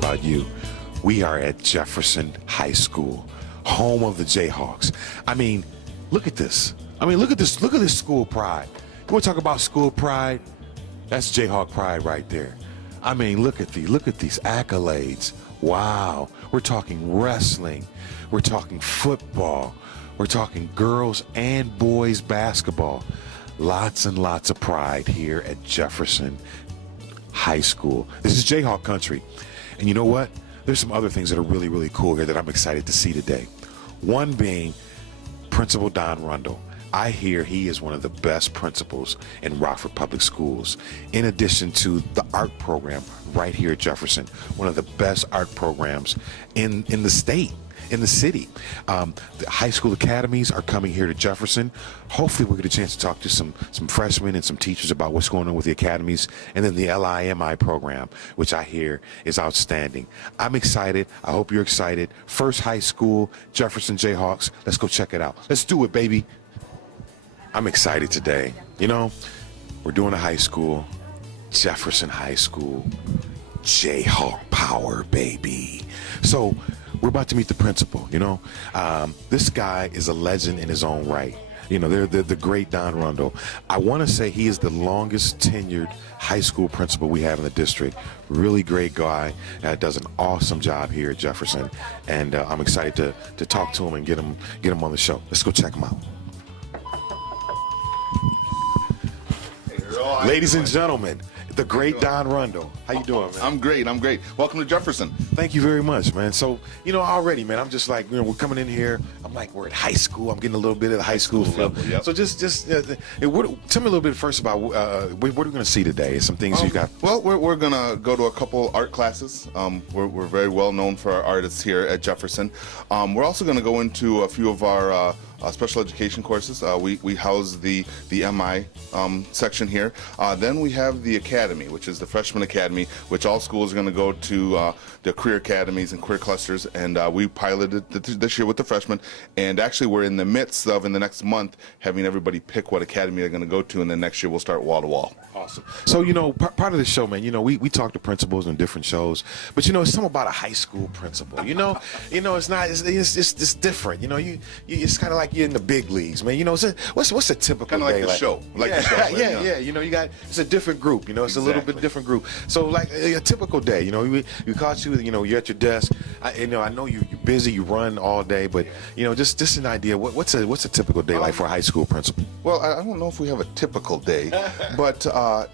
about you. We are at Jefferson High School, home of the Jayhawks. I mean, look at this. Look at this school pride. You want to talk about school pride? That's Jayhawk pride right there. I mean, look at these accolades. Wow. We're talking wrestling. We're talking football. We're talking girls and boys basketball. Lots and lots of pride here at Jefferson High School. This is Jayhawk country. And you know what? There's some other things that are really, really cool here that I'm excited to see today. One being Principal Don Rundle. I hear he is one of the best principals in Rockford Public Schools. In addition to the art program right here at Jefferson, one of the best art programs in the state, in the city. The high school academies are coming here to Jefferson. Hopefully we'll get a chance to talk to some freshmen and some teachers about what's going on with the academies, and then the LIMI program, which I hear is outstanding. I'm excited. I hope you're excited. First high school, Jefferson Jayhawks. Let's go check it out. Let's do it, baby. I'm excited today. You know, we're doing a high school, Jefferson High School, Jayhawk power, baby. So we're about to meet the principal, you know. This guy is a legend in his own right. You know, they're the great Don Rundle. I want to say he is the longest tenured high school principal we have in the district. Really great guy. Does an awesome job here at Jefferson. And I'm excited to talk to him and get him on the show. Let's go check him out. Ladies and gentlemen, the great Don Rundle. How you doing, man? I'm great. Welcome to Jefferson. Thank you very much, man. So, you know, already, man, I'm just like, you know, we're coming in here. I'm like, we're at high school. I'm getting a little bit of the high school feel. Yep. So just tell me a little bit first about what are we going to see today? Some things you got. Well, we're going to go to a couple art classes. We're very well known for our artists here at Jefferson. We're also going to go into a few of our special education courses. We house the MI section here. Then we have the academy, which is the freshman academy, which all schools are going to go to the career academies and career clusters. And we piloted this year with the freshmen. And actually, we're in the midst of, in the next month, having everybody pick what academy they're going to go to. And then next year, we'll start wall to wall. Awesome. So, you know, part of the show, man, you know, we talk to principals in different shows, but, you know, it's something about a high school principal. You know, it's not, it's different. You know, it's kind of like you're in the big leagues, man. You know, what's a typical kind of like day? The show. Like yeah, the show. Right? Yeah. You know, it's a different group. You know, it's Exactly. a little bit different group. So, like a typical day, you know, we caught you, you know, you're at your desk. I know you're busy, you run all day, but, you know, just an idea. What's a typical day like for a high school principal? Well, I don't know if we have a typical day, but,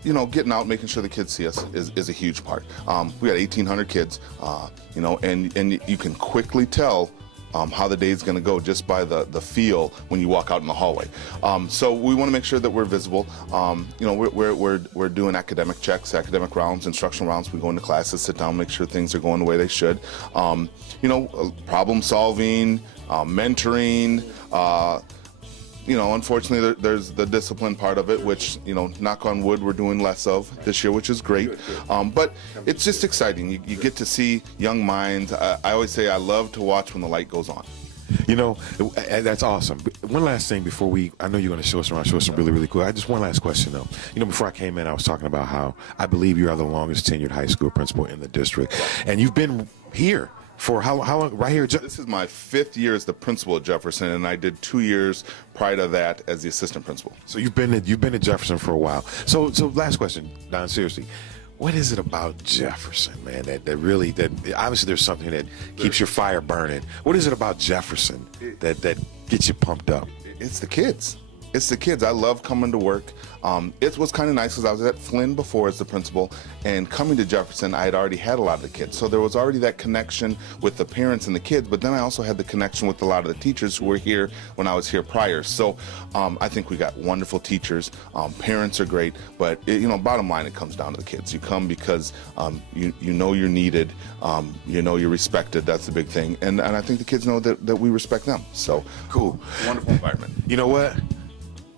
you know, getting out, making sure the kids see us is a huge part. We got 1,800 kids, you know, and you can quickly tell how the day is going to go just by the feel when you walk out in the hallway. So we want to make sure that we're visible. You know, we're doing academic checks, academic rounds, instructional rounds. We go into classes, sit down, make sure things are going the way they should. You know, problem solving, mentoring. You know, unfortunately, there's the discipline part of it, which, you know, knock on wood, we're doing less of this year, which is great. But it's just exciting. You get to see young minds. I always say I love to watch when the light goes on. You know, that's awesome. One last thing before I know you're going to show us around, show us some really, really cool. Just one last question, though. You know, before I came in, I was talking about how I believe you are the longest tenured high school principal in the district. And you've been here for how long? Right here? This is my 5th year as the principal at Jefferson, and I did 2 years prior to that as the assistant principal. So you've been at Jefferson for a while. So last question, Don, seriously. What is it about Jefferson, man, that obviously there's something that keeps your fire burning. What is it about Jefferson that gets you pumped up? It's the kids. It's the kids. I love coming to work. It was kind of nice because I was at Flynn before as the principal, and coming to Jefferson, I had already had a lot of the kids. So there was already that connection with the parents and the kids, but then I also had the connection with a lot of the teachers who were here when I was here prior. So I think we got wonderful teachers. Parents are great, but you know, bottom line, it comes down to the kids. You come because you know you're needed, you know you're respected. That's the big thing, and I think the kids know that we respect them. So cool, wonderful environment. You know what?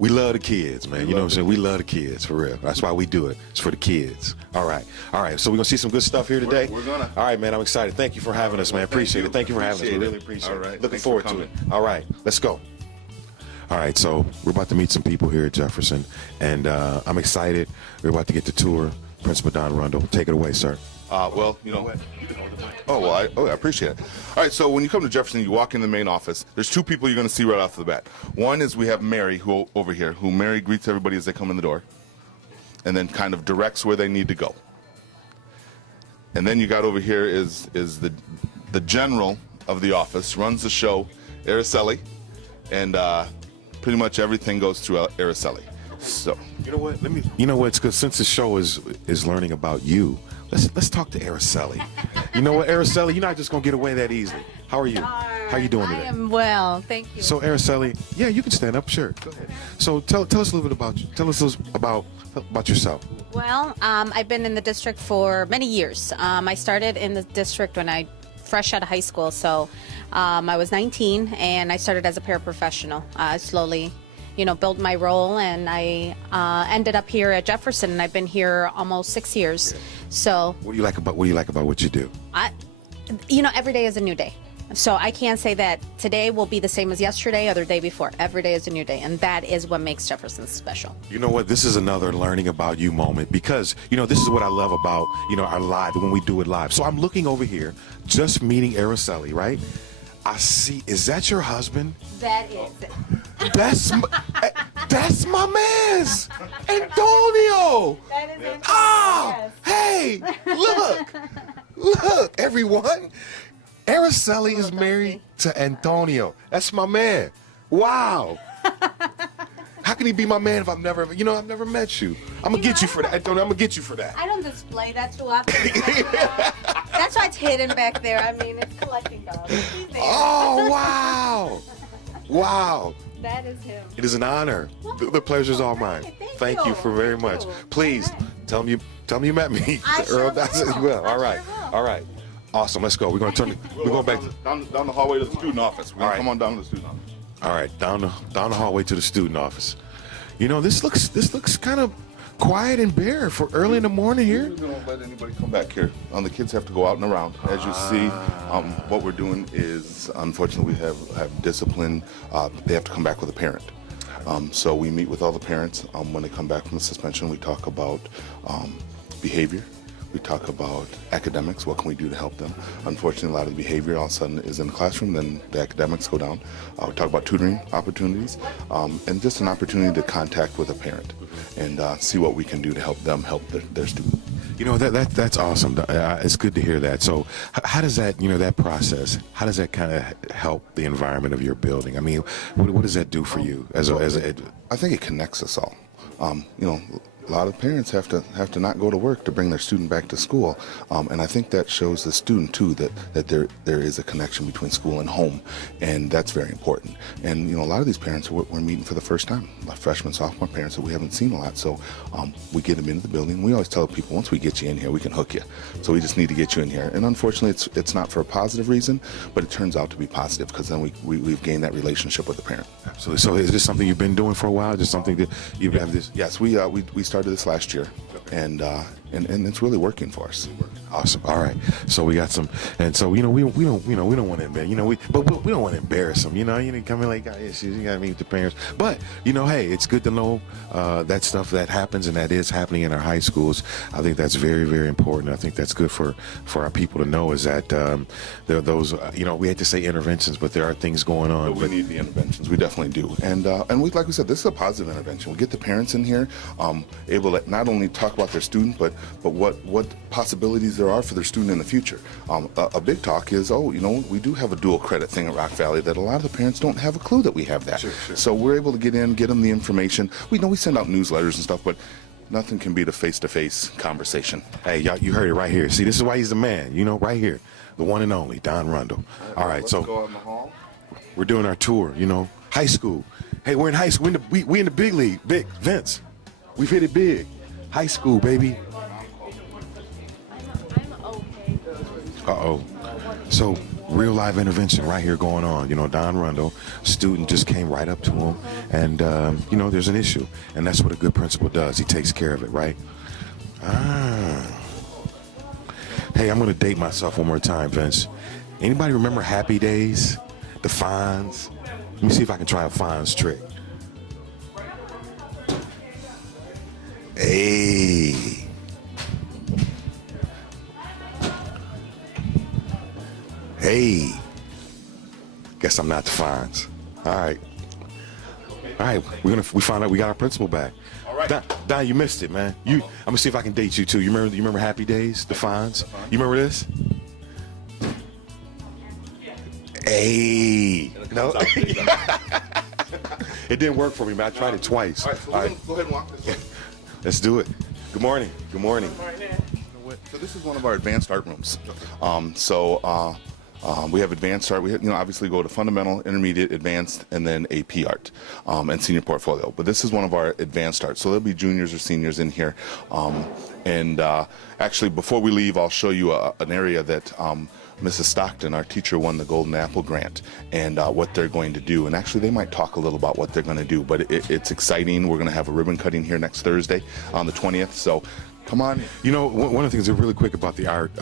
We love the kids, man. You know what I'm saying? We love the kids, for real. That's why we do it. It's for the kids. All right. So we're going to see some good stuff here today? We're going to. All right, man. I'm excited. Thank you for having us, man. Appreciate it. Thank you for having us. We really appreciate it. All right. Looking forward to it. All right. Let's go. All right. So we're about to meet some people here at Jefferson, and I'm excited. We're about to get the tour. Principal Don Rundle, take it away, sir. Well, you know. Oh, well, I appreciate it. All right, so when you come to Jefferson, you walk in the main office. There's two people you're going to see right off the bat. One is we have Mary, who over here, who Mary greets everybody as they come in the door, and then kind of directs where they need to go. And then you got over here is the general of the office, runs the show, Araceli, and pretty much everything goes through Araceli. So You know what? You know what? It's good since the show is learning about you. Let's talk to Araceli. You know what, Araceli? You're not just gonna get away that easily. How are you? How are you doing today? I am well, thank you. So Araceli, yeah, you can stand up. Sure, go ahead. So tell us a little bit about you. Tell us about yourself. Well, I've been in the district for many years. I started in the district when I fresh out of high school. So I was 19 and I started as a paraprofessional. Slowly, built my role, and I ended up here at Jefferson, and I've been here almost 6 years. So What do you like about what you do? every day is a new day. So I can't say that today will be the same as yesterday or the day before. Every day is a new day, and that is what makes Jefferson special. You know what? This is another learning about you moment, because this is what I love about our live when we do it live. So I'm looking over here, just meeting Araceli, right? I see. Is that your husband? That is. That's my man's Antonio. That is it. Ah, hey, look, everyone. Araceli is married to Antonio. That's my man. Wow. How can he be my man if I've never met you? I'm gonna get you for that, Antonio. I'm gonna get you for that. I don't display that too often. That's why it's hidden back there. I mean, it's collecting dogs. He's there. Oh, wow. Wow. That is him. It is an honor. The pleasure's all mine. Thank you you. for very much. you. Please tell him you met me. I sure will. All right. I sure will. All right. Awesome. Let's go. We're gonna turn. We're going back. down the hallway to the student office. We're All gonna right. come on down to the student office. All right. Down the hallway to the student office. This looks kind of quiet and bare for early in the morning here. We don't let anybody come back here. The kids have to go out and around. As you see, what we're doing is, unfortunately, we have discipline. They have to come back with a parent. So we meet with all the parents when they come back from the suspension. We talk about behavior. We talk about academics. What can we do to help them? Unfortunately, a lot of the behavior all of a sudden is in the classroom. Then the academics go down. We talk about tutoring opportunities and just an opportunity to contact with a parent and see what we can do to help them help their student. That's awesome. It's good to hear that. So how does that that process? How does that kind of help the environment of your building? I mean, what does that do for you as a? I think it connects us all. A lot of parents have to not go to work to bring their student back to school, and I think that shows the student too that there is a connection between school and home, and that's very important. And a lot of these parents we're meeting for the first time, like freshman, sophomore parents that we haven't seen a lot. So we get them into the building. We always tell people, once we get you in here, we can hook you. So we just need to get you in here. And unfortunately, it's not for a positive reason, but it turns out to be positive because then we've gained that relationship with the parent. Absolutely. So is this something you've been doing for a while? Just something that you have this? Yes, we started this last year, and it's really working for us. Awesome. All right. So we got some, and so we don't want to embarrass, but we don't want to embarrass them. You come in like got issues. You got to meet with the parents. But hey, it's good to know that stuff that happens and that is happening in our high schools. I think that's very, very important. I think that's good for our people to know is that there are those we hate to say interventions, but there are things going on. But we need the interventions. We definitely do. And like we said, this is a positive intervention. We get the parents in here, able to not only talk about their student, but what possibilities there are for their student in the future. A big talk is, we do have a dual credit thing at Rock Valley that a lot of the parents don't have a clue that we have that. Sure. So we're able to get them the information. We send out newsletters and stuff, but nothing can beat a face-to-face conversation. Hey, y'all, you heard it right here. See, this is why he's the man. Right here, the one and only Don Rundle. All right, Let's so go out in the hall. we're doing our tour. High school. Hey, we're in high school. We in the big league. Big Vince. We've hit it big. High school, baby. I'm okay. Uh-oh. So, real live intervention right here going on. Don Rundle, student just came right up to him, and, there's an issue. And that's what a good principal does. He takes care of it, right? Hey, I'm going to date myself one more time, Vince. Anybody remember Happy Days? The Fonz? Let me see if I can try a Fonz trick. Hey. Hey, guess I'm not the Fonz. All right. All right, we found out we got our principal back. All right. Don, you missed it, man. I'm gonna see if I can date you too. You remember Happy Days, the Fonz? You remember this? Hey, no, it didn't work for me, man. I tried it twice. All right, so go ahead and walk this way. Let's do it. Good morning. Good morning. So this is one of our advanced art rooms. We have advanced art. We obviously go to fundamental, intermediate, advanced, and then AP art and senior portfolio. But this is one of our advanced art. So there'll be juniors or seniors in here. Actually, before we leave, I'll show you an area that Mrs. Stockton, our teacher, won the Golden Apple Grant and what they're going to do. And actually, they might talk a little about what they're going to do. But it's exciting. We're going to have a ribbon cutting here next Thursday on the 20th. So come on. You know, one of the things that's really quick about the art,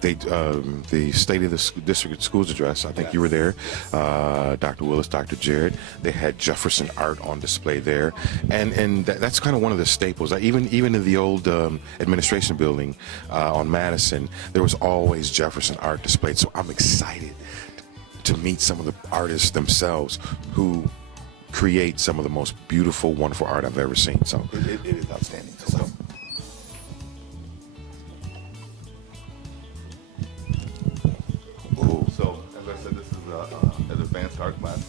the State of the District Schools address, I think you were there, Dr. Willis, Dr. Jarrett, they had Jefferson art on display there, and that's kind of one of the staples. Even in the old administration building on Madison, there was always Jefferson art displayed, so I'm excited to meet some of the artists themselves who create some of the most beautiful, wonderful art I've ever seen. So It is outstanding. So. So, as I said, this is an advanced art class,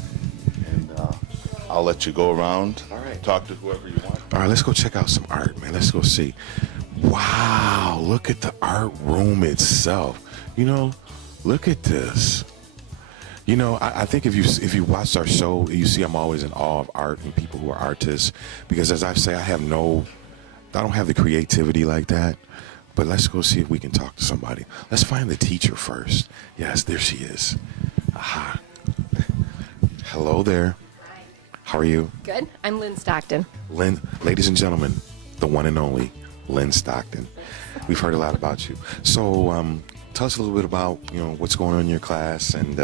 and I'll let you go around, All right. talk to whoever you want. all right, let's go check out some art, man. Let's go see. Wow, look at the art room itself. You know, look at this. You know, I think if you watched our show, you see I'm always in awe of art and people who are artists, because as I say, I don't have the creativity like that. But let's go see if we can talk to somebody. Let's find the teacher first. Yes, there she is. Aha. Hello there. How are you? Good. I'm Lynn Stockton. Lynn, ladies and gentlemen, the one and only Lynn Stockton. We've heard a lot about you. So tell us a little bit about, what's going on in your class, and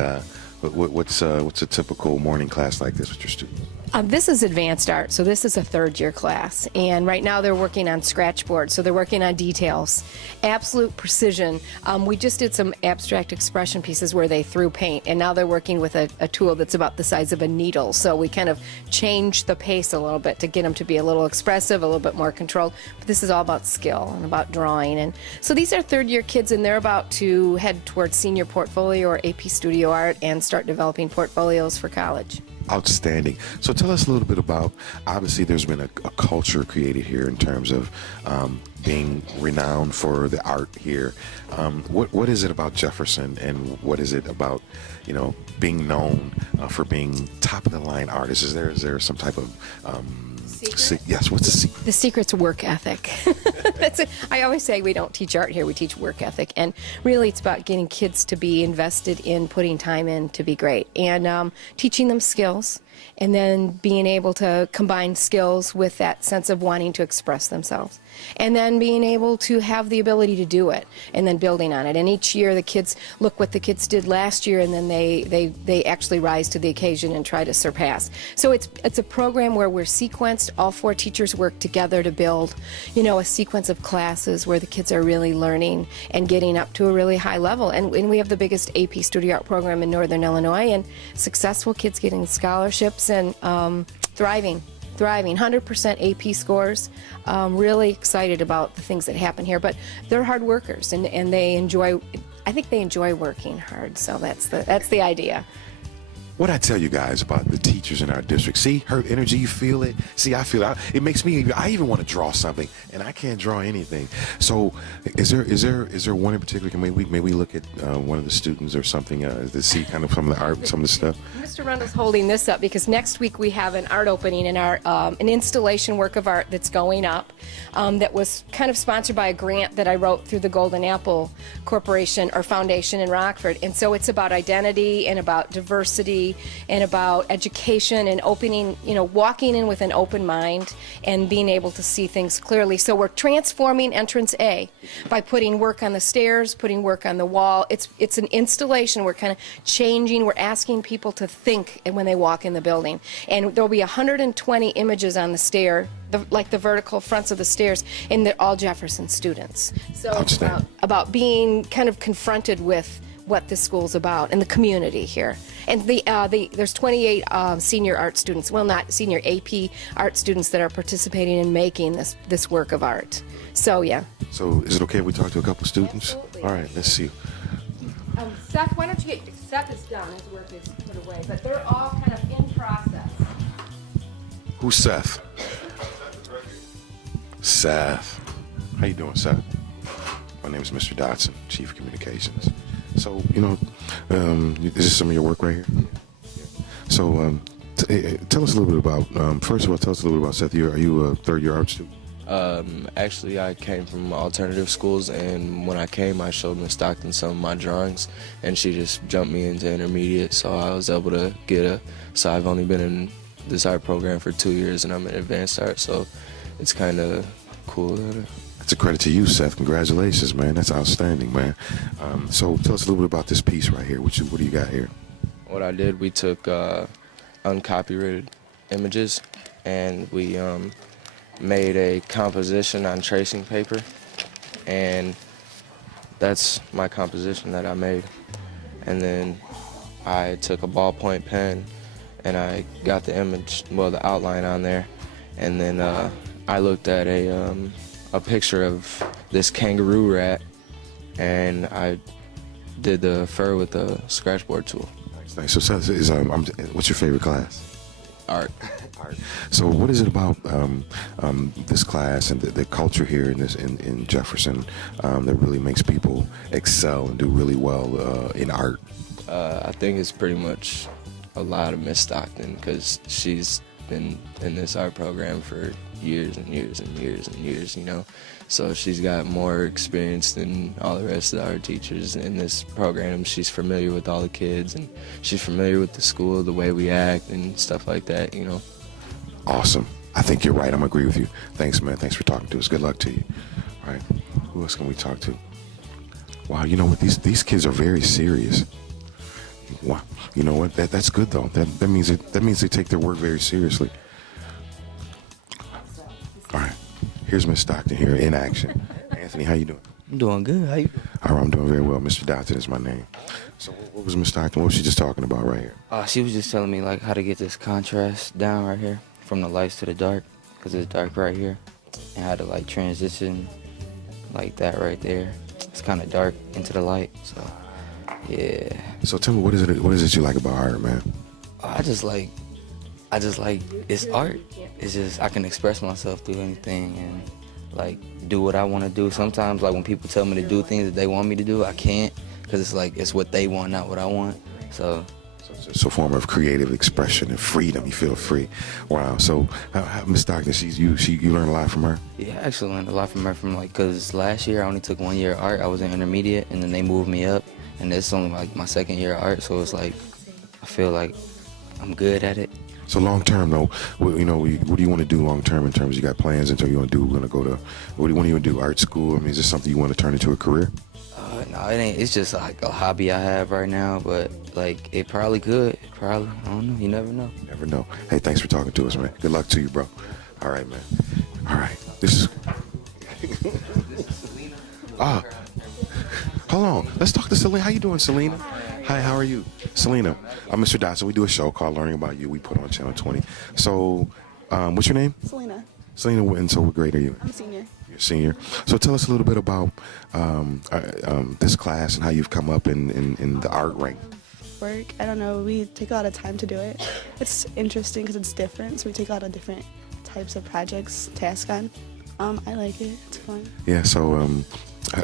what's a typical morning class like this with your students? This is advanced art, so this is a third-year class, and right now they're working on scratch boards, so they're working on details, absolute precision. We just did some abstract expression pieces where they threw paint, and now they're working with a tool that's about the size of a needle, so we kind of changed the pace a little bit to get them to be a little expressive, a little bit more controlled. But this is all about skill and about drawing, and so these are third-year kids, and they're about to head towards senior portfolio or AP studio art and start developing portfolios for college. Outstanding. So tell us a little bit about, obviously there's been a culture created here in terms of being renowned for the art here. What is it about Jefferson, and what is it about, being known for being top of the line artists? Is there some type of yes, what's the secret? The secret's work ethic. I always say we don't teach art here, we teach work ethic. And really it's about getting kids to be invested in putting time in to be great. And teaching them skills, and then being able to combine skills with that sense of wanting to express themselves. And then being able to have the ability to do it, and then building on it. And each year the kids look what the kids did last year, and then they actually rise to the occasion and try to surpass. So it's a program where we're sequenced. All 4 teachers work together to build, a sequence of classes where the kids are really learning and getting up to a really high level. And we have the biggest AP studio art program in Northern Illinois, and successful kids getting scholarships and thriving, 100% AP scores. Really excited about the things that happen here, but they're hard workers, and they enjoy. I think they enjoy working hard. So that's the idea. What I tell you guys about the teachers in our district, see her energy, you feel it? See, I feel it. It makes me, I even want to draw something, and I can't draw anything. So is there one in particular? Can maybe look at one of the students or something to see kind of some of the art and some of the stuff? Mr. Rundle's holding this up because next week we have an art opening in our an installation work of art that's going up that was kind of sponsored by a grant that I wrote through the Golden Apple Corporation or Foundation in Rockford. And so it's about identity and about diversity and about education and opening, walking in with an open mind and being able to see things clearly. So we're transforming entrance A by putting work on the stairs, putting work on the wall. It's an installation. We're kind of changing. We're asking people to think when they walk in the building. And there'll be 120 images on the stair, like the vertical fronts of the stairs, and they're all Jefferson students. So it's about being kind of confronted with what this school's about and the community here. And there's 28 senior art students, well, not senior AP art students that are participating in making this work of art. So yeah. So is it okay if we talk to a couple students? Absolutely. All right, let's see. Seth, why don't you Seth is done, his work is put away, but they're all kind of in process. Who's Seth? Seth. How you doing, Seth? My name is Mr. Dotson, Chief of Communications. So, is this some of your work right here? So, tell us a little bit about, first of all, tell us a little bit about Seth. Are you a third-year art student? Actually, I came from alternative schools, and when I came, I showed Miss Stockton some of my drawings, and she just jumped me into intermediate, so I was able to so I've only been in this art program for 2 years, and I'm in advanced art, so it's kind of cool. That's a credit to you, Seth. Congratulations, man. That's outstanding, man. So tell us a little bit about this piece right here. What do you got here? What I did, we took uncopyrighted images, and we made a composition on tracing paper, and that's my composition that I made. And then I took a ballpoint pen and I got the image, well, the outline on there, and then I looked at a picture of this kangaroo rat, and I did the fur with the scratchboard tool. Nice. So Seth, what's your favorite class? Art. Art. So what is it about this class and the culture here in Jefferson that really makes people excel and do really well in art? I think it's pretty much a lot of Miss Stockton, because she's been in this art program for years and years and years and years, So she's got more experience than all the rest of the art teachers in this program. She's familiar with all the kids, and she's familiar with the school, the way we act and stuff like that, Awesome. I think you're right. I'm going to agree with you. Thanks, man. Thanks for talking to us. Good luck to you. All right. Who else can we talk to? Wow, you know what? These kids are very serious. Wow. You know what? That's good, though. That means they take their work very seriously. All right. Here's Miss Stockton here in action. Anthony, how you doing? I'm doing good. How you? All right, I'm doing very well. Mr. Dotson is my name. So what was Miss Stockton? What was she just talking about right here? She was just telling me like how to get this contrast down right here, from the lights to the dark, because it's dark right here, and how to like transition like that right there. It's kind of dark into the light, so yeah. So tell me, what is it you like about art, man? I just like it's art. It's just I can express myself through anything and like do what I want to do. Sometimes like when people tell me to do things that they want me to do, I can't, because it's like it's what they want, not what I want. So it's a form of creative expression and freedom. You feel free. Wow. So Miss Stockton, you learned a lot from her? yeah, I actually learned a lot from her, because last year I only took 1 year of art. I was in intermediate, and then they moved me up, and this is only like my second year of art, so it's like I feel like I'm good at it. So long term though, what do you want to do long term in terms? You got plans until you want to do? We're gonna go to. What do you want to do? Art school? I mean, is this something you want to turn into a career? No, it ain't. It's just like a hobby I have right now, but like it probably could. I don't know. You never know. Never know. Hey, thanks for talking to us, man. Good luck to you, bro. All right, man. All right. This is hold on. Let's talk to Selena. How you doing, Selena? Hi, how are you? Selena, I'm Mr. Dotson. We do a show called Learning About You. We put on Channel 20. So, what's your name? Selena. Selena, and so what grade are you? I'm a senior. You're a senior. So tell us a little bit about this class and how you've come up in the art rank. Work, I don't know, we take a lot of time to do it. It's interesting because it's different, so we take a lot of different types of projects, tasks on. I like it. It's fun. Yeah, so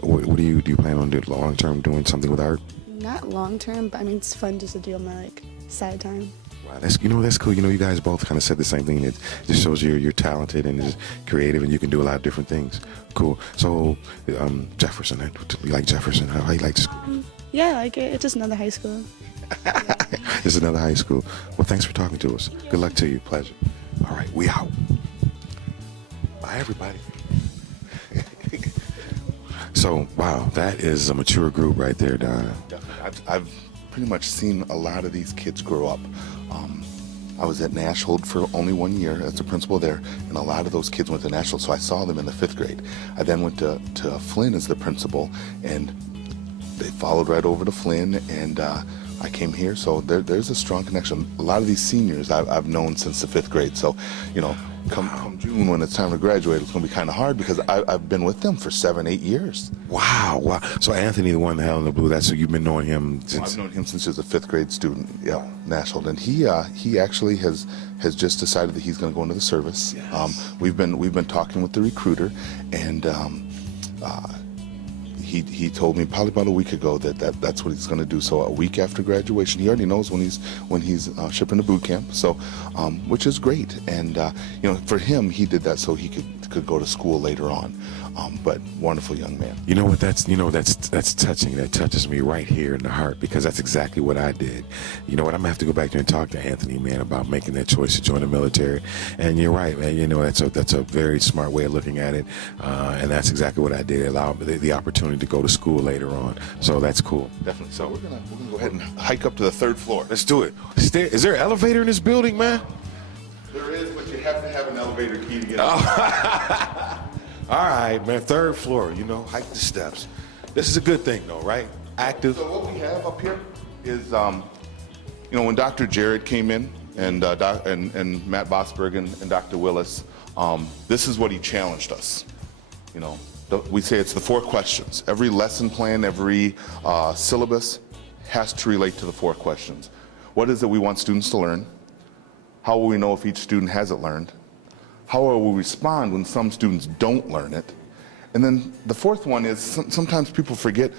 what do you plan on doing long term, doing something with art? Not long term, but I mean, it's fun just to do on my side time. Wow, that's cool. You guys both kind of said the same thing. It just shows you're talented and is creative, and you can do a lot of different things. Cool. So, Jefferson, you like Jefferson? How you like the school? Yeah, I like it. It's just another high school. It's another high school. Well, thanks for talking to us. Good luck to you. Pleasure. All right, we out. Bye, everybody. So, wow, that is a mature group right there, Don. I've pretty much seen a lot of these kids grow up. I was at Nashhold for only 1 year as a principal there, and a lot of those kids went to Nashhold, so I saw them in the 5th grade. I then went to Flynn as the principal, and they followed right over to Flynn, and I came here. So there's a strong connection. A lot of these seniors I've known since the 5th grade. So, you know, come June when it's time to graduate, it's going to be kind of hard because I've been with them for 7, 8 years. Wow. So Anthony, the one in the hell in the blue, that's who you've been knowing him since? I've known him since he was a 5th grade student. Yeah, Nashville, and he actually has just decided that he's going to go into the service. Yes. We've been talking with the recruiter, and he told me probably about a week ago that's what he's going to do. So a week after graduation, he already knows when he's shipping to boot camp. So, which is great. And you know, for him, he did that so he could go to school later on. But wonderful young man. You know what? That's touching. That touches me right here in the heart because that's exactly what I did. You know what? I'm gonna have to go back there and talk to Anthony, man, about making that choice to join the military. And you're right, man. You know that's a very smart way of looking at it, and that's exactly what I did. It allowed me the opportunity to go to school later on. So that's cool. Definitely. So we're gonna go ahead and hike up to the 3rd floor. Let's do it. Is there an elevator in this building, man? There is, but you have to have an elevator key to get up. All right, man. 3rd floor. You know, hike the steps. This is a good thing, though, right? Active. So what we have up here is, you know, when Dr. Jared came in and Matt Bosberg and Dr. Willis, this is what he challenged us. You know, we say it's the 4 questions. Every lesson plan, every syllabus has to relate to the 4 questions. What is it we want students to learn? How will we know if each student has it learned? How will we respond when some students don't learn it? And then the 4th one is sometimes people forget,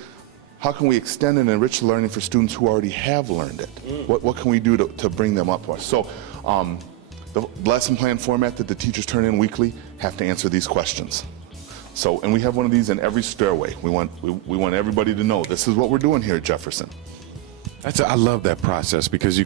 how can we extend and enrich the learning for students who already have learned it? What can we do to bring them up to us? So the lesson plan format that the teachers turn in weekly have to answer these questions. So, and we have one of these in every stairway. We want everybody to know this is what we're doing here at Jefferson. I love that process because you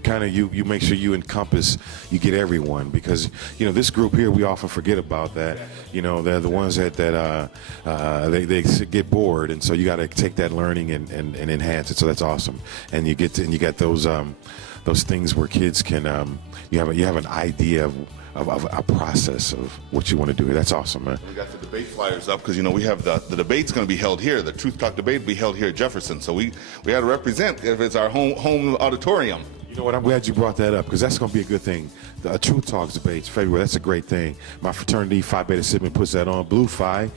make sure you you get everyone, because you know this group here, we often forget about that. You know, they're the ones that they get bored, and so you got to take that learning and enhance it. So that's awesome, and you got those things where kids can you have an idea of a process of what you want to do. That's awesome, man. We got the debate flyers up because, you know, we have the debate's going to be held here. The Truth Talk debate will be held here at Jefferson. So we got to represent if it's our home auditorium. You know what? I'm glad you brought that up because that's going to be a good thing. The Truth Talks debates, February. That's a great thing. My fraternity, Phi Beta Sigma, puts that on. Blue Phi.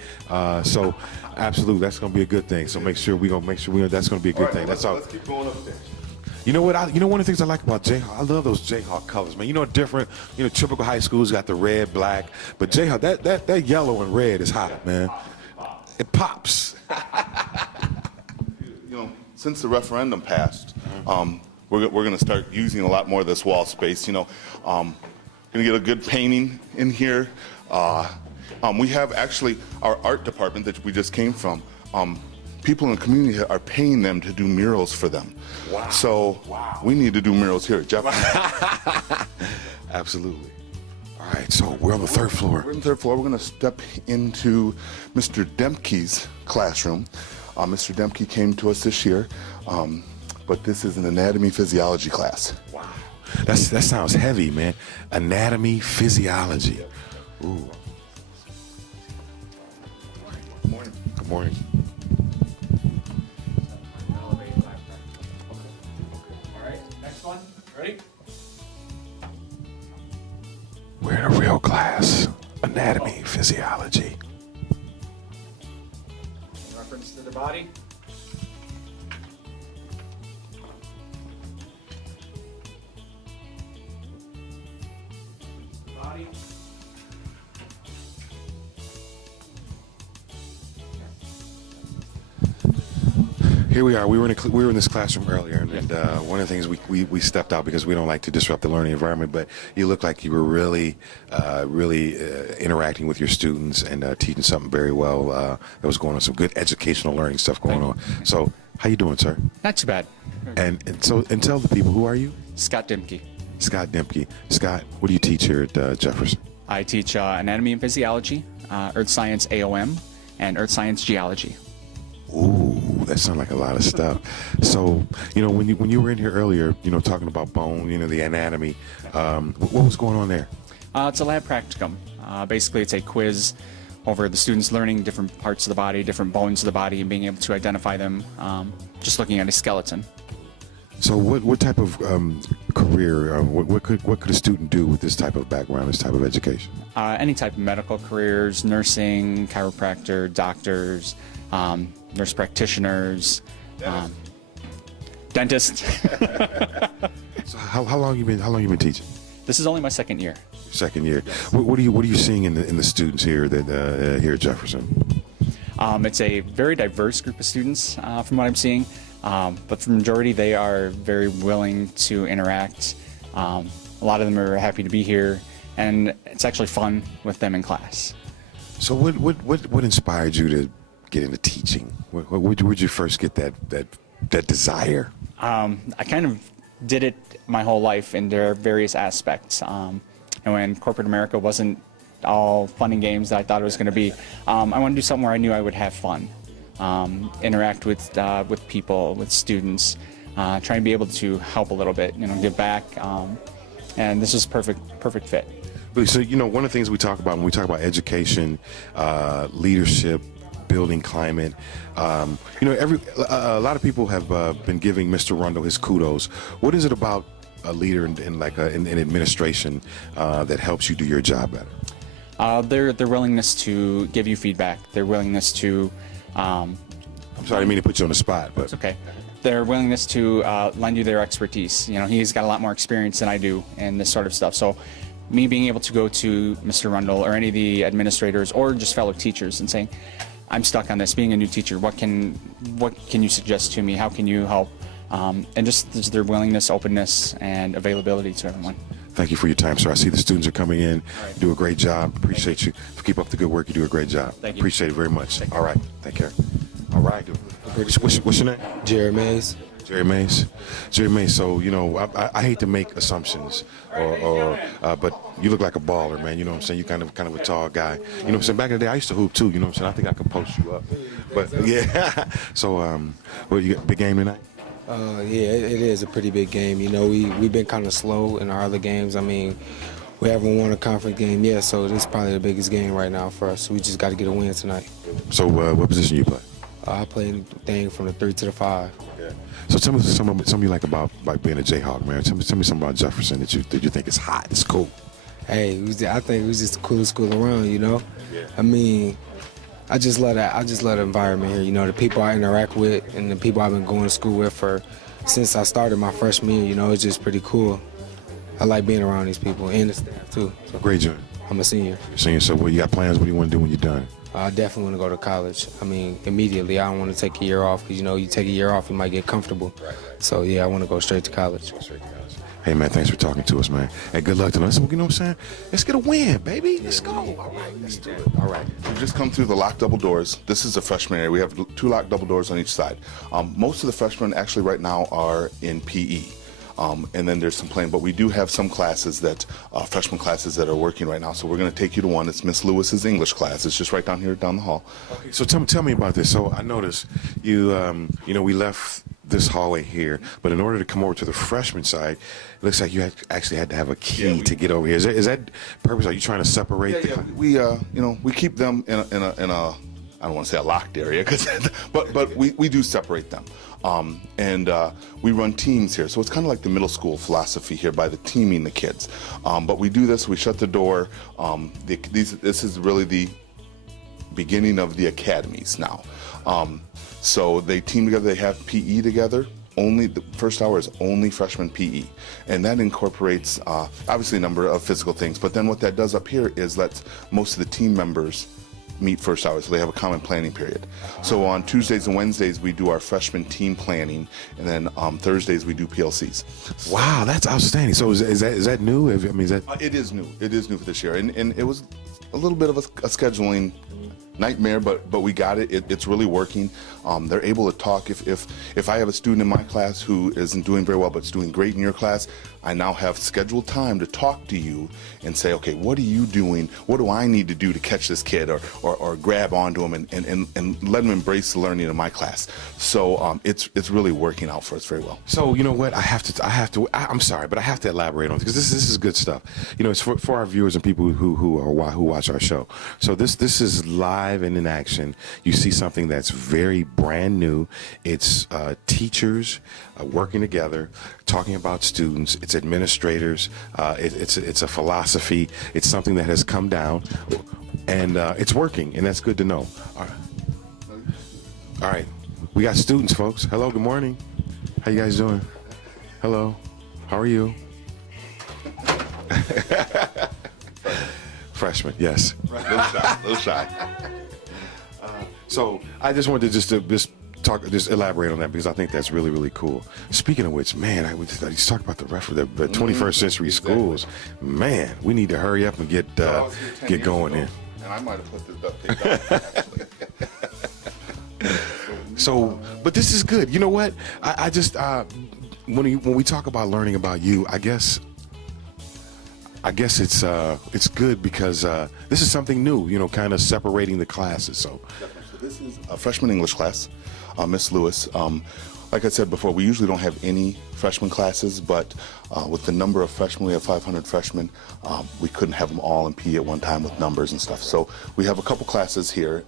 So absolutely, that's going to be a good thing. So that's going to be a good thing. That's all. Let's keep going up there. You know what? One of the things I like about Jayhawk, I love those Jayhawk colors, man. You know, different. You know, typical high schools got the red, black, but Jayhawk, that yellow and red is hot, man. It pops. You know, since the referendum passed, we're going to start using a lot more of this wall space. You know, going to get a good painting in here. We have actually our art department that we just came from. People in the community are paying them to do murals for them. Wow. So we need to do murals here at Jefferson. Absolutely. All right, so we're on the 3rd floor. We're on the 3rd floor. We're going to step into Mr. Demke's classroom. Mr. Demke came to us this year, but this is an anatomy physiology class. Wow. That sounds heavy, man. Anatomy, physiology. Ooh. Good morning. Good morning. Ready? We're in a real class. Anatomy, physiology. In reference to the body. Body. Here we are. We were in this classroom earlier, and one of the things we stepped out because we don't like to disrupt the learning environment. But you look like you were really interacting with your students and teaching something very well. That was going on, some good educational learning stuff going on. So, how you doing, sir? Not too bad. And tell the people, who are you? Scott Dimke. Scott Dimke. Scott, what do you teach here at Jefferson? I teach anatomy and physiology, earth science AOM, and earth science geology. Ooh, that sounds like a lot of stuff. So, you know, when you were in here earlier, you know, talking about bone, you know, the anatomy, what was going on there? It's a lab practicum. Basically, it's a quiz over the students learning different parts of the body, different bones of the body, and being able to identify them just looking at a skeleton. So what type of career, what could a student do with this type of background, this type of education? Any type of medical careers, nursing, chiropractor, doctors, nurse practitioners, dentist. So how long you been teaching? This is only my second year. Second year. What are you seeing in the students here here at Jefferson? It's a very diverse group of students from what I'm seeing, but for the majority they are very willing to interact. A lot of them are happy to be here, and it's actually fun with them in class. So what inspired you to get into teaching? Where'd you first get that desire? I kind of did it my whole life in their various aspects. And when corporate America wasn't all fun and games that I thought it was going to be, I wanted to do something where I knew I would have fun, interact with people, with students, try and be able to help a little bit, give back. And this is perfect fit. So one of the things we talk about when we talk about education, leadership, building climate, a lot of people have been giving Mr. Rundle his kudos. What is it about a leader in administration that helps you do your job better? Their willingness to give you feedback, their willingness to I'm sorry, I didn't mean to put you on the spot, but it's okay. Their willingness to lend you their expertise. He's got a lot more experience than I do in this sort of stuff. So me being able to go to Mr. Rundle or any of the administrators or just fellow teachers and saying, I'm stuck on this, being a new teacher, what can you suggest to me? How can you help? And just their willingness, openness, and availability to everyone. Thank you for your time, sir. I see the students are coming in. Right. You do a great job. Appreciate you. Keep up the good work. You do a great job. Thank you. Appreciate it very much. Thank you. All right. Take care. All right. What's your name? Jerry Mays. Jerry Mays. Jerry Mays. So, I hate to make assumptions, but you look like a baller, man. You know what I'm saying? You're kind of a tall guy. You know what I'm saying? Back in the day, I used to hoop too. You know what I'm saying? I think I could post you up. But yeah. So, you got a big game tonight? Yeah, it is a pretty big game. We've been kind of slow in our other games. I mean, we haven't won a conference game yet, so this is probably the biggest game right now for us. So we just got to get a win tonight. So, what position you play? I play anything from the 3 to the 5. Yeah. So tell me something you like about being a Jayhawk, man. Tell me something about Jefferson that you think is hot. It's cool. Hey, I think it was just the coolest school around. Yeah. I mean, I just love the environment here. The people I interact with and the people I've been going to school with since I started my freshman year. It's just pretty cool. I like being around these people and the staff too. So great job. I'm a senior. Senior. So what you got plans? What do you want to do when you're done? I definitely want to go to college. I mean, immediately. I don't want to take a year off because, you take a year off, you might get comfortable. Right. So, yeah, I want to go straight to college. Hey, man, thanks for talking to us, man. Hey, good luck to us. You know what I'm saying? Let's get a win, baby. Let's go. All right, let's do it. All right. We've just come through the locked double doors. This is the freshman area. We have 2 locked double doors on each side. Most of the freshmen actually right now are in PE. And then there's some playing, but we do have some classes freshman classes that are working right now. So we're going to take you to one. It's Miss Lewis's English class. It's just right down here, down the hall. Okay, so tell me about this. So I noticed you, we left this hallway here, but in order to come over to the freshman side, it looks like you actually had to have a key to get over here. Is that purpose? Are you trying to separate we keep them in a I don't want to say a locked area, but we do separate them. And we run teams here. So it's kind of like the middle school philosophy here by the teaming the kids. But we do this, we shut the door. This is really the beginning of the academies now. So they team together, they have PE together. Only the first hour is only freshman PE, and that incorporates obviously a number of physical things. But then what that does up here is lets most of the team members meet first hour, so they have a common planning period. So on Tuesdays and Wednesdays we do our freshman team planning, and then Thursdays we do PLCs. Wow, that's outstanding. So is that new? Is that? It is new. It is new for this year, and it was a little bit of a scheduling nightmare, but we got it. It's really working. They're able to talk. If I have a student in my class who isn't doing very well but is doing great in your class, I now have scheduled time to talk to you and say, okay, what are you doing? What do I need to do to catch this kid or grab onto him and let him embrace the learning of my class? So it's really working out for us very well. So you know what? I'm sorry, but I have to elaborate on it because this is good stuff. It's for our viewers and people who watch our show. So this is live live and in action. You see something that's very brand new. It's teachers working together, talking about students. It's administrators. It's a philosophy. It's something that has come down, and it's working, and that's good to know. All right. We got students, folks. Hello, good morning. How you guys doing? Hello. How are you? Freshman, yes. Little shy. So I just wanted to just elaborate on that because I think that's really, really cool. Speaking of which, man, I just talk about the 21st century schools. Man, we need to hurry up and get going in. And I might have put the duct tape on, actually. So, but this is good. You know what? I just when we talk about learning about you, I guess it's good because this is something new. You know, kind of separating the classes. So This is a freshman English class, Miss Lewis. Like I said before, we usually don't have any freshman classes, but with the number of freshmen, we have 500 freshmen, we couldn't have them all in PE at one time with numbers and stuff. So we have a couple classes here.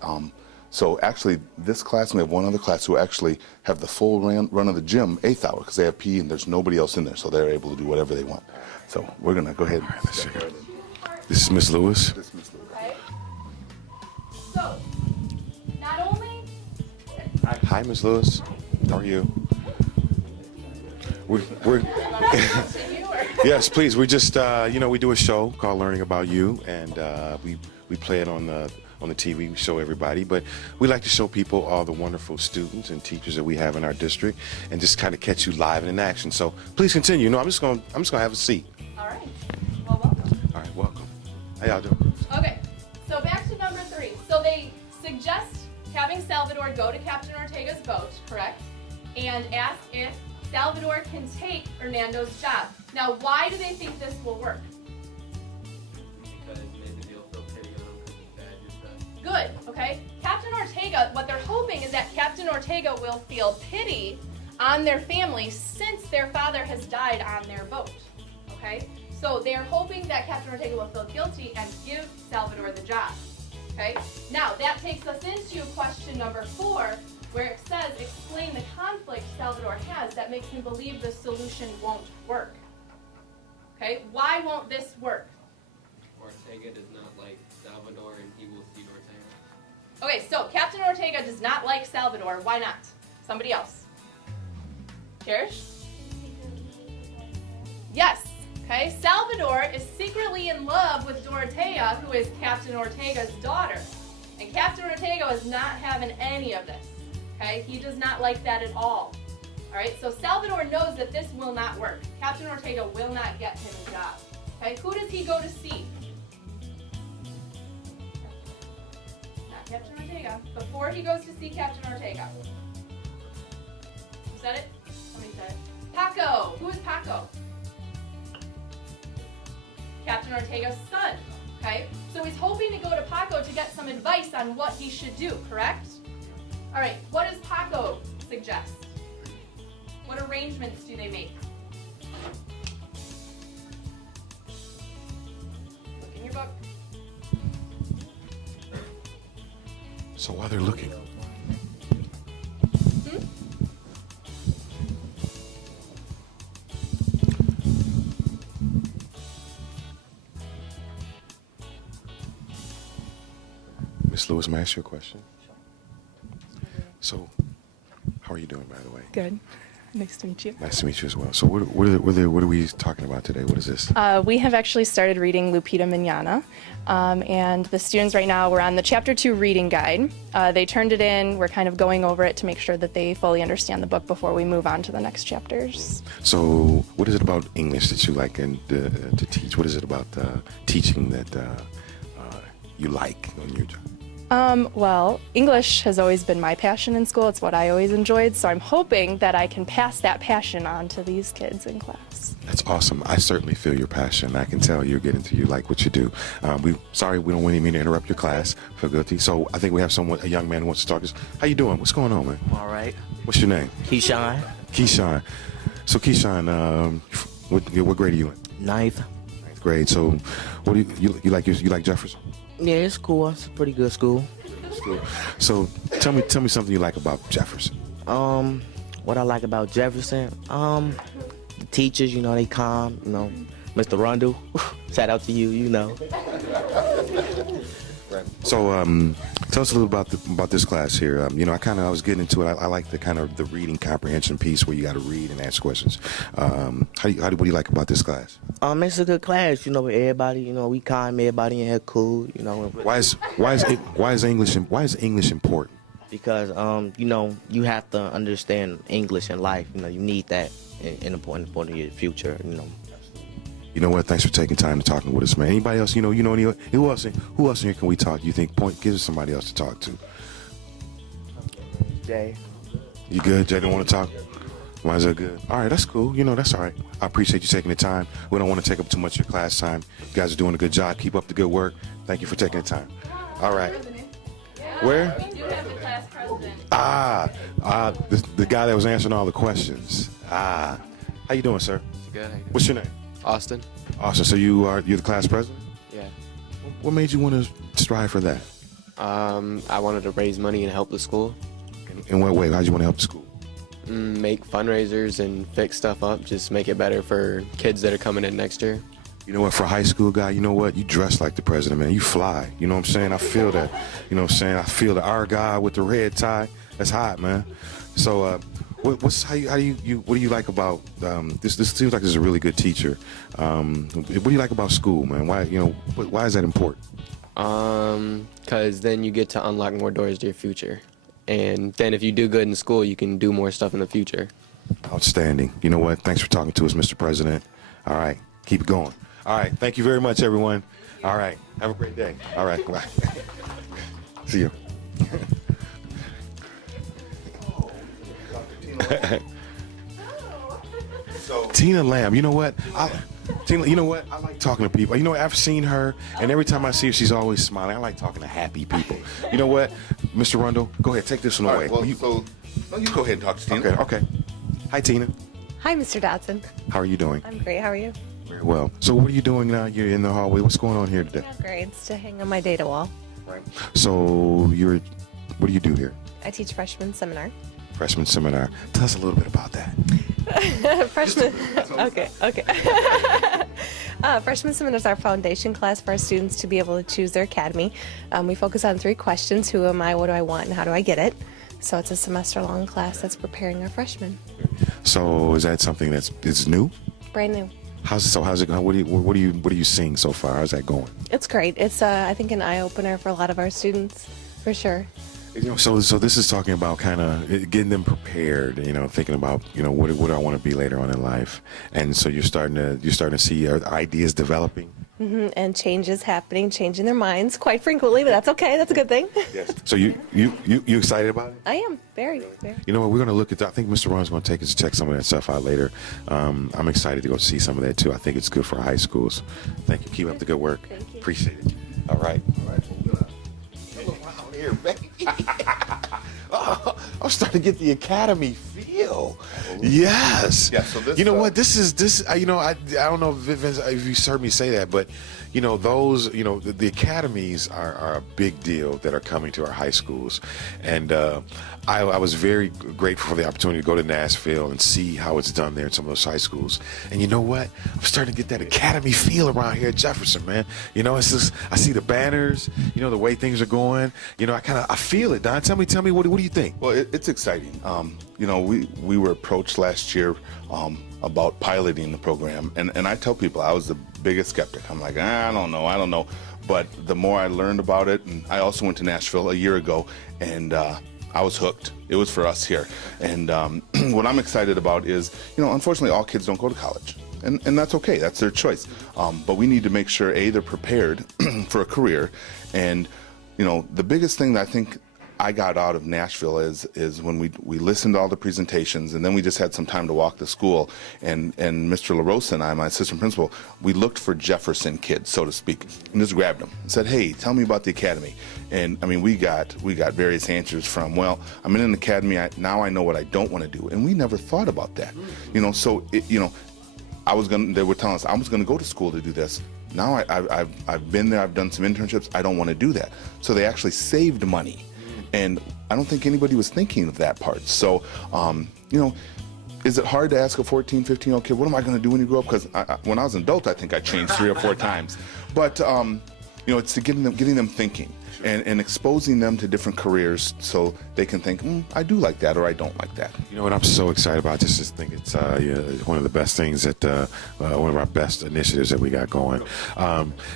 So actually, this class, and we have one other class who actually have the full run of the gym 8th hour because they have PE and there's nobody else in there, so they're able to do whatever they want. So we're going to go ahead. let's check it out. This is Miss Lewis. This is Miss Lewis. Okay. So, not only Hi, Miss Lewis. How are you? We're yes, please. We just we do a show called Learning About You, and we play it on the TV. We show everybody, but we like to show people all the wonderful students and teachers that we have in our district, and just kind of catch you live and in action. So please continue. No, I'm just gonna have a seat. all right. Well, welcome. All right, welcome. How y'all doing? Okay. So back to number 3. So they suggest having Salvador go to Captain Ortega's boat, correct? And ask if Salvador can take Hernando's job. Now, why do they think this will work? Good, okay? Captain Ortega, what they're hoping is that Captain Ortega will feel pity on their family since their father has died on their boat, okay? So they're hoping that Captain Ortega will feel guilty and give Salvador the job, okay? Now, that takes us into question number 4, where it says, explain the conflict Salvador has that makes him believe the solution won't work. Okay, why won't this work? Ortega does not like Salvador and he will see Ortega. Okay, so Captain Ortega does not like Salvador. Why not? Somebody else. Cherish? Yes. Okay, Salvador is secretly in love with Dorotea, who is Captain Ortega's daughter. And Captain Ortega is not having any of this. Okay, he does not like that at all. All right, so Salvador knows that this will not work. Captain Ortega will not get him a job. Okay, who does he go to see? Not Captain Ortega. Before he goes to see Captain Ortega. Who said it? Somebody said it. Paco. Who is Paco? Captain Ortega's son. Okay, so he's hoping to go to Paco to get some advice on what he should do, correct? All right, what does Paco suggest? What arrangements do they make? Look in your book. So while they're looking, Miss Lewis, may I ask you a question? So, how are you doing, by the way? Good. Nice to meet you. Nice to meet you as well. So, what are we talking about today? What is this? We have actually started reading Lupita Manana, and the students right now, we're on the Chapter 2 reading guide. They turned it in. We're kind of going over it to make sure that they fully understand the book before we move on to the next chapters. So, what is it about English that you like and to teach? What is it about teaching that you like on your job? Well, English has always been my passion in school. It's what I always enjoyed, so I'm hoping that I can pass that passion on to these kids in class. That's awesome. I certainly feel your passion. I can tell you're getting to you like what you do. Sorry, we don't mean to interrupt your class. Feel guilty. So I think we have a young man who wants to talk to us. How you doing? What's going on, man? All right. What's your name? Keyshawn. Keyshawn. So Keyshawn, what grade are you in? 9th. 9th grade. So what do you like Jefferson? Yeah, it's cool. It's a pretty good school. School. So tell me something you like about Jefferson. What I like about Jefferson, the teachers, you know, they calm, you know. Mr. Rundle, shout out to you, you know. So tell us a little about this class here. You know, I was getting into it. I like the reading comprehension piece where you got to read and ask questions. What do you like about this class? It's a good class, you know, with everybody, you know, we calm, everybody in here cool, you know. Why is English important? Because you know, you have to understand English in life. You know, you need that in the point of your future. You know. You know what? Thanks for taking time to talking with us, man. Anybody else? You know who else in here can we talk? You think give us somebody else to talk to? Jay. You good? Jay don't want to talk. Why is that good? All right, that's cool. You know, that's all right. I appreciate you taking the time. We don't want to take up too much of your class time. You guys are doing a good job. Keep up the good work. Thank you for taking the time. All right. Where? We do have the class president. The guy that was answering all the questions. How you doing, sir? Good. What's your name? Austin. Austin. So you're the class president? Yeah. What made you want to strive for that? I wanted to raise money and help the school. In what way? How'd you want to help the school? Make fundraisers and fix stuff up. Just make it better for kids that are coming in next year. You know what, for a high school guy, you know what? You dress like the president, man. You fly. You know what I'm saying? I feel that. You know what I'm saying? I feel the our guy with the red tie. That's hot, man. So, what do you like about this? This seems like this is a really good teacher. What do you like about school, man? Why is that important? Because then you get to unlock more doors to your future, and then if you do good in school, you can do more stuff in the future. Outstanding. You know what? Thanks for talking to us, Mr. President. All right, keep it going. All right, thank you very much, everyone. All right, have a great day. All right, bye. See you. Tina Lamb, you know what? Tina, you know what? I like talking to people. You know, I've seen her, and every time I see her, she's always smiling. I like talking to happy people. You know what, Mr. Rundle, go ahead, take this one away. Right, well, you go ahead and talk to Tina. Okay. Hi, Tina. Hi, Mr. Dodson. How are you doing? I'm great. How are you? Very well. So, what are you doing now? You're in the hallway. What's going on here today? I have grades to hang on my data wall. So, what do you do here? I teach freshman seminar. Freshman seminar. Tell us a little bit about that. Freshman. Okay. Freshman seminar is our foundation class for our students to be able to choose their academy. We focus on 3 questions: Who am I? What do I want? And how do I get it? So it's a semester-long class that's preparing our freshmen. So is that something that's new? Brand new. How's it going? What are you seeing so far? How's that going? It's great. It's I think an eye-opener for a lot of our students, for sure. You know, so this is talking about kind of getting them prepared. You know, thinking about what do I want to be later on in life, and so you're starting to see ideas developing. And changes happening, changing their minds quite frequently, but that's okay. That's a good thing. Yes. So you excited about it? I am very. You know what? We're going to look at that. I think Mr. Ron's going to take us to check some of that stuff out later. I'm excited to go see some of that too. I think it's good for our high schools. Thank you. Keep up the good work. Thank you. Appreciate it. All right. Here, baby. I'm starting to get the academy feel. Yes. Yeah. So this. You know what? This. You know, I don't know if you heard me say that, but you know, the academies are a big deal that are coming to our high schools, and I was very grateful for the opportunity to go to Nashville and see how it's done there in some of those high schools. And you know what? I'm starting to get that academy feel around here at Jefferson, man. You know, it's just I see the banners. You know, the way things are going. You know, I feel it. Don, tell me, what do you think? Well, it's exciting. You know, we were approached last year about piloting the program, and I tell people I was the biggest skeptic. I'm like, I don't know. But the more I learned about it, and I also went to Nashville a year ago, and I was hooked. It was for us here. And what I'm excited about is, you know, unfortunately all kids don't go to college. And that's okay. That's their choice. But we need to make sure, A, they're prepared for a career. And, you know, the biggest thing that I think I got out of Nashville is when we listened to all the presentations, and then we just had some time to walk the school, and Mr. LaRosa and I, my assistant principal, we looked for Jefferson kids, so to speak, and just grabbed them and said, hey, tell me about the academy. And I mean, we got various answers from, well, I'm in an academy, now I know what I don't want to do, and we never thought about that. You know, so they were telling us I was gonna go to school to do this. Now I've been there, I've done some internships, I don't want to do that. So they actually saved money. And I don't think anybody was thinking of that part. So, is it hard to ask a 14, 15-year-old kid, what am I going to do when you grow up? Because when I was an adult, I think I changed 3 or 4 times. But, it's to getting them thinking and exposing them to different careers so they can think, I do like that or I don't like that. You know what I'm so excited about? Just think it's one of the best things that one of our best initiatives that we got going.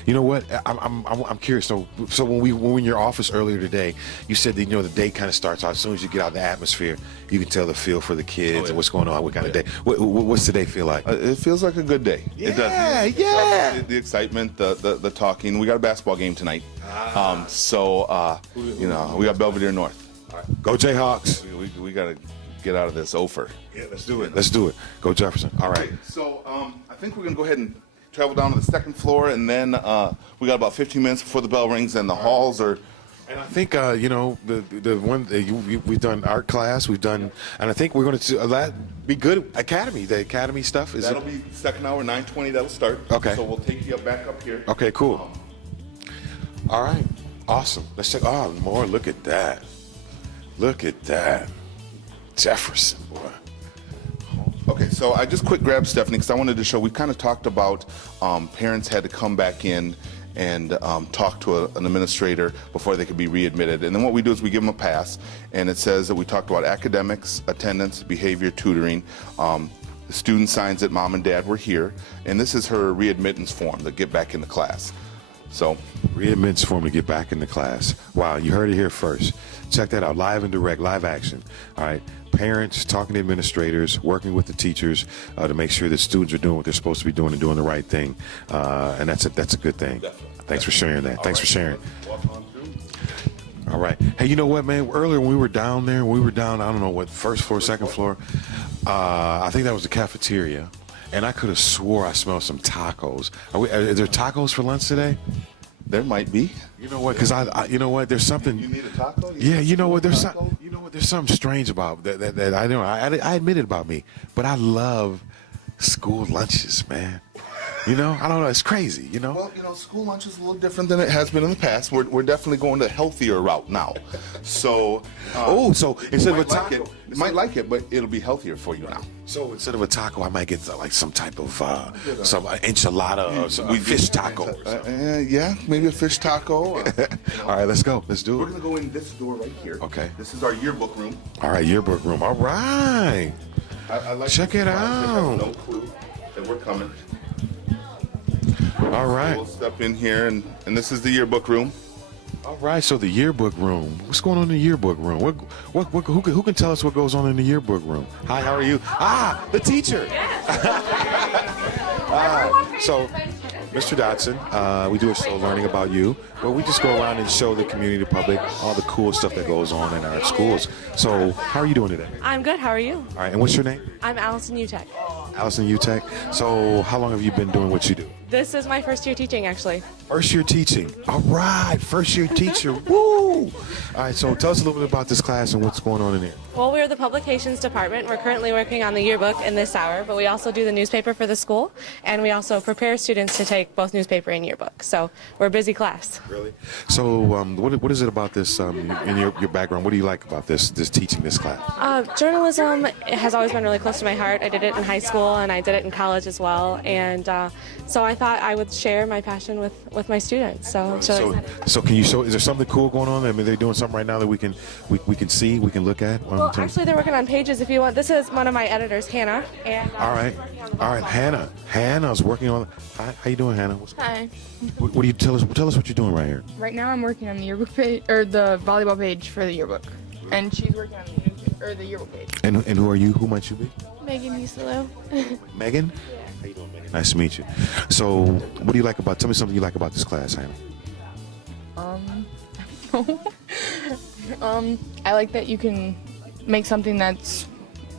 You know what? I'm curious. So when we were in your office earlier today, you said that the day kind of starts out as soon as you get out of the atmosphere. You can tell the feel for the kids and what's going on. What kind of day? What's today feel like? It feels like a good day. Yeah, it does. yeah. The excitement, the talking. We got a basketball game tonight. We got Belvedere North. All right. Go Jayhawks. We got to get out of this Ophir. Yeah, let's do it. Let's do it. Go Jefferson. All right. Okay, so I think we're going to go ahead and travel down to the second floor, and then we got about 15 minutes before the bell rings, and the halls are. And I think the one we've done art class, we've done, and I think we're going to be good. Academy, the academy stuff is. That'll be second hour, 9:20. That'll start. Okay. So we'll take you back up here. Okay, cool. All right, awesome. Let's check. Oh, more. Look at that. Look at that, Jefferson, boy. Okay, so I just quick grabbed Stephanie because I wanted to show. We kind of talked about parents had to come back in and talk to an administrator before they could be readmitted. And then what we do is we give them a pass, and it says that we talked about academics, attendance, behavior, tutoring. The student signs that mom and dad were here, and this is her readmittance form to get back into class. So, readmittance form to get back into class. Wow, you heard it here first. Check that out, live and direct, live action. All right, parents talking to administrators, working with the teachers to make sure that students are doing what they're supposed to be doing and doing the right thing. And that's a good thing. Thanks for sharing that. Thanks for sharing. All right. Hey, you know what, man? Earlier when we were down there, I don't know what, first floor, second floor. I think that was the cafeteria. And I could have swore I smelled some tacos. Are there tacos for lunch today? There might be. You know what? Because you know what? There's something. You need a taco? Yeah. You know what? There's something strange about that. I know. I admit it about me, but I love school lunches, man. I don't know. It's crazy. Well, school lunch is a little different than it has been in the past. We're definitely going the healthier route now. So. So instead of a taco, you might like it, but it'll be healthier for you now. So instead of a taco, I might get like some type of some enchilada or some fish taco. Yeah, maybe a fish taco. All right, let's go. Let's do it. We're gonna go in this door right here. Okay. This is our yearbook room. All right, yearbook room. All right. I like Check it out. No clue that we're coming. All right. So we'll step in here, and this is the yearbook room. All right, so the yearbook room. What's going on in the yearbook room? Who can tell us what goes on in the yearbook room? Hi, how are you? The teacher. So, Mr. Dotson, we do a show learning about you, where we just go around and show the community, the public, all the cool stuff that goes on in our schools. So, how are you doing today? I'm good. How are you? All right, and what's your name? I'm Allison Utek. Allison Utek. So, how long have you been doing what you do? This is my first year teaching, actually. First year teaching. All right, first year teacher. Woo! All right, so tell us a little bit about this class and what's going on in here. Well, we're the publications department. We're currently working on the yearbook in this hour, but we also do the newspaper for the school, and we also prepare students to take both newspaper and yearbook. So we're a busy class. Really? So what is it about this in your background? What do you like about this teaching this class? Journalism has always been really close to my heart. I did it in high school, and I did it in college as well. And so I thought I would share my passion with my students. So can you show? Is there something cool going on? I mean, they're doing something right now that we can see, we can look at. Well, actually, they're working on pages. If you want, this is one of my editors, Hannah. And all right, Hannah. Hannah's working on. Hi, how you doing, Hannah? Hi. What do you tell us? Tell us what you're doing right here. Right now, I'm working on the yearbook page or the volleyball page for the yearbook, and she's working on the yearbook page. And who are you? Who might you be? Megan Usalo. Megan. Yeah. How you doing, Megan? Nice to meet you. So, what do you like about? Tell me something you like about this class, Hannah. I like that you can make something that's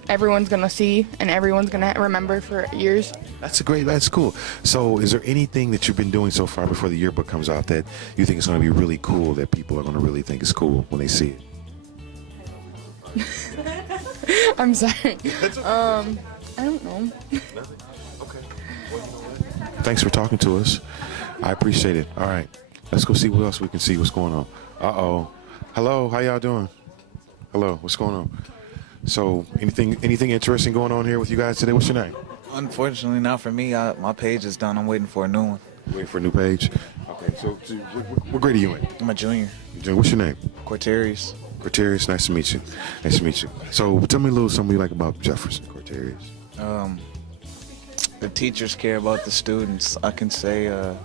everyone's gonna see and everyone's gonna remember for years. That's cool. So is there anything that you've been doing so far before the yearbook comes out that you think is going to be really cool, that people are going to really think is cool when they see it? I'm sorry. I don't know. Okay. Thanks for talking to us. I appreciate it. All right. Let's go see what else we can see. What's going on? Uh-oh. Hello. How y'all doing? Hello. What's going on? So anything interesting going on here with you guys today? What's your name? Unfortunately, not for me. My page is done. I'm waiting for a new one. Waiting for a new page? Okay. So what grade are you in? I'm a junior. What's your name? Corterius. Corterius. Nice to meet you. Nice to meet you. So tell me a little something you like about Jefferson, Corterius. The teachers care about the students. I can say, I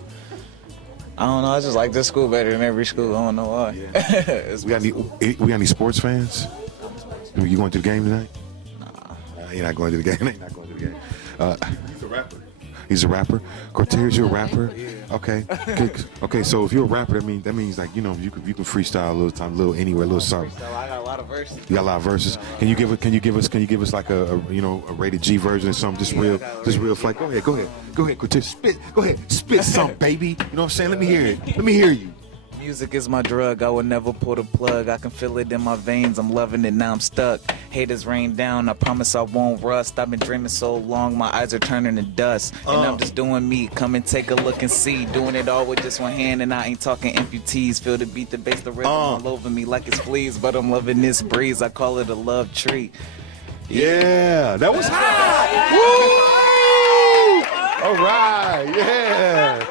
don't know. I just like this school better than every school. I don't know why. We got any sports fans? You going to the game tonight? Nah. You're not going to the game. You're not going to the game. He's a rapper. He's a rapper. Corterius, you're a rapper. Okay. Okay. So if you're a rapper, that means like you can freestyle a little anywhere, a little something. I got a lot of verses. You got a lot of verses. Can you give us like a rated G version or something? Just real flight. Go ahead, Corterius. Spit. Go ahead, spit something, baby. You know what I'm saying? Let me hear it. Let me hear you. Music is my drug. I would never pull the plug. I can feel it in my veins. I'm loving it. Now I'm stuck. Haters rain down. I promise I won't rust. I've been dreaming so long. My eyes are turning to dust. And I'm just doing me. Come and take a look and see. Doing it all with just one hand. And I ain't talking amputees. Feel the beat, the bass, the rhythm all over me like it's fleas. But I'm loving this breeze. I call it a love tree. Yeah, that was hot. Woo! All right. Yeah.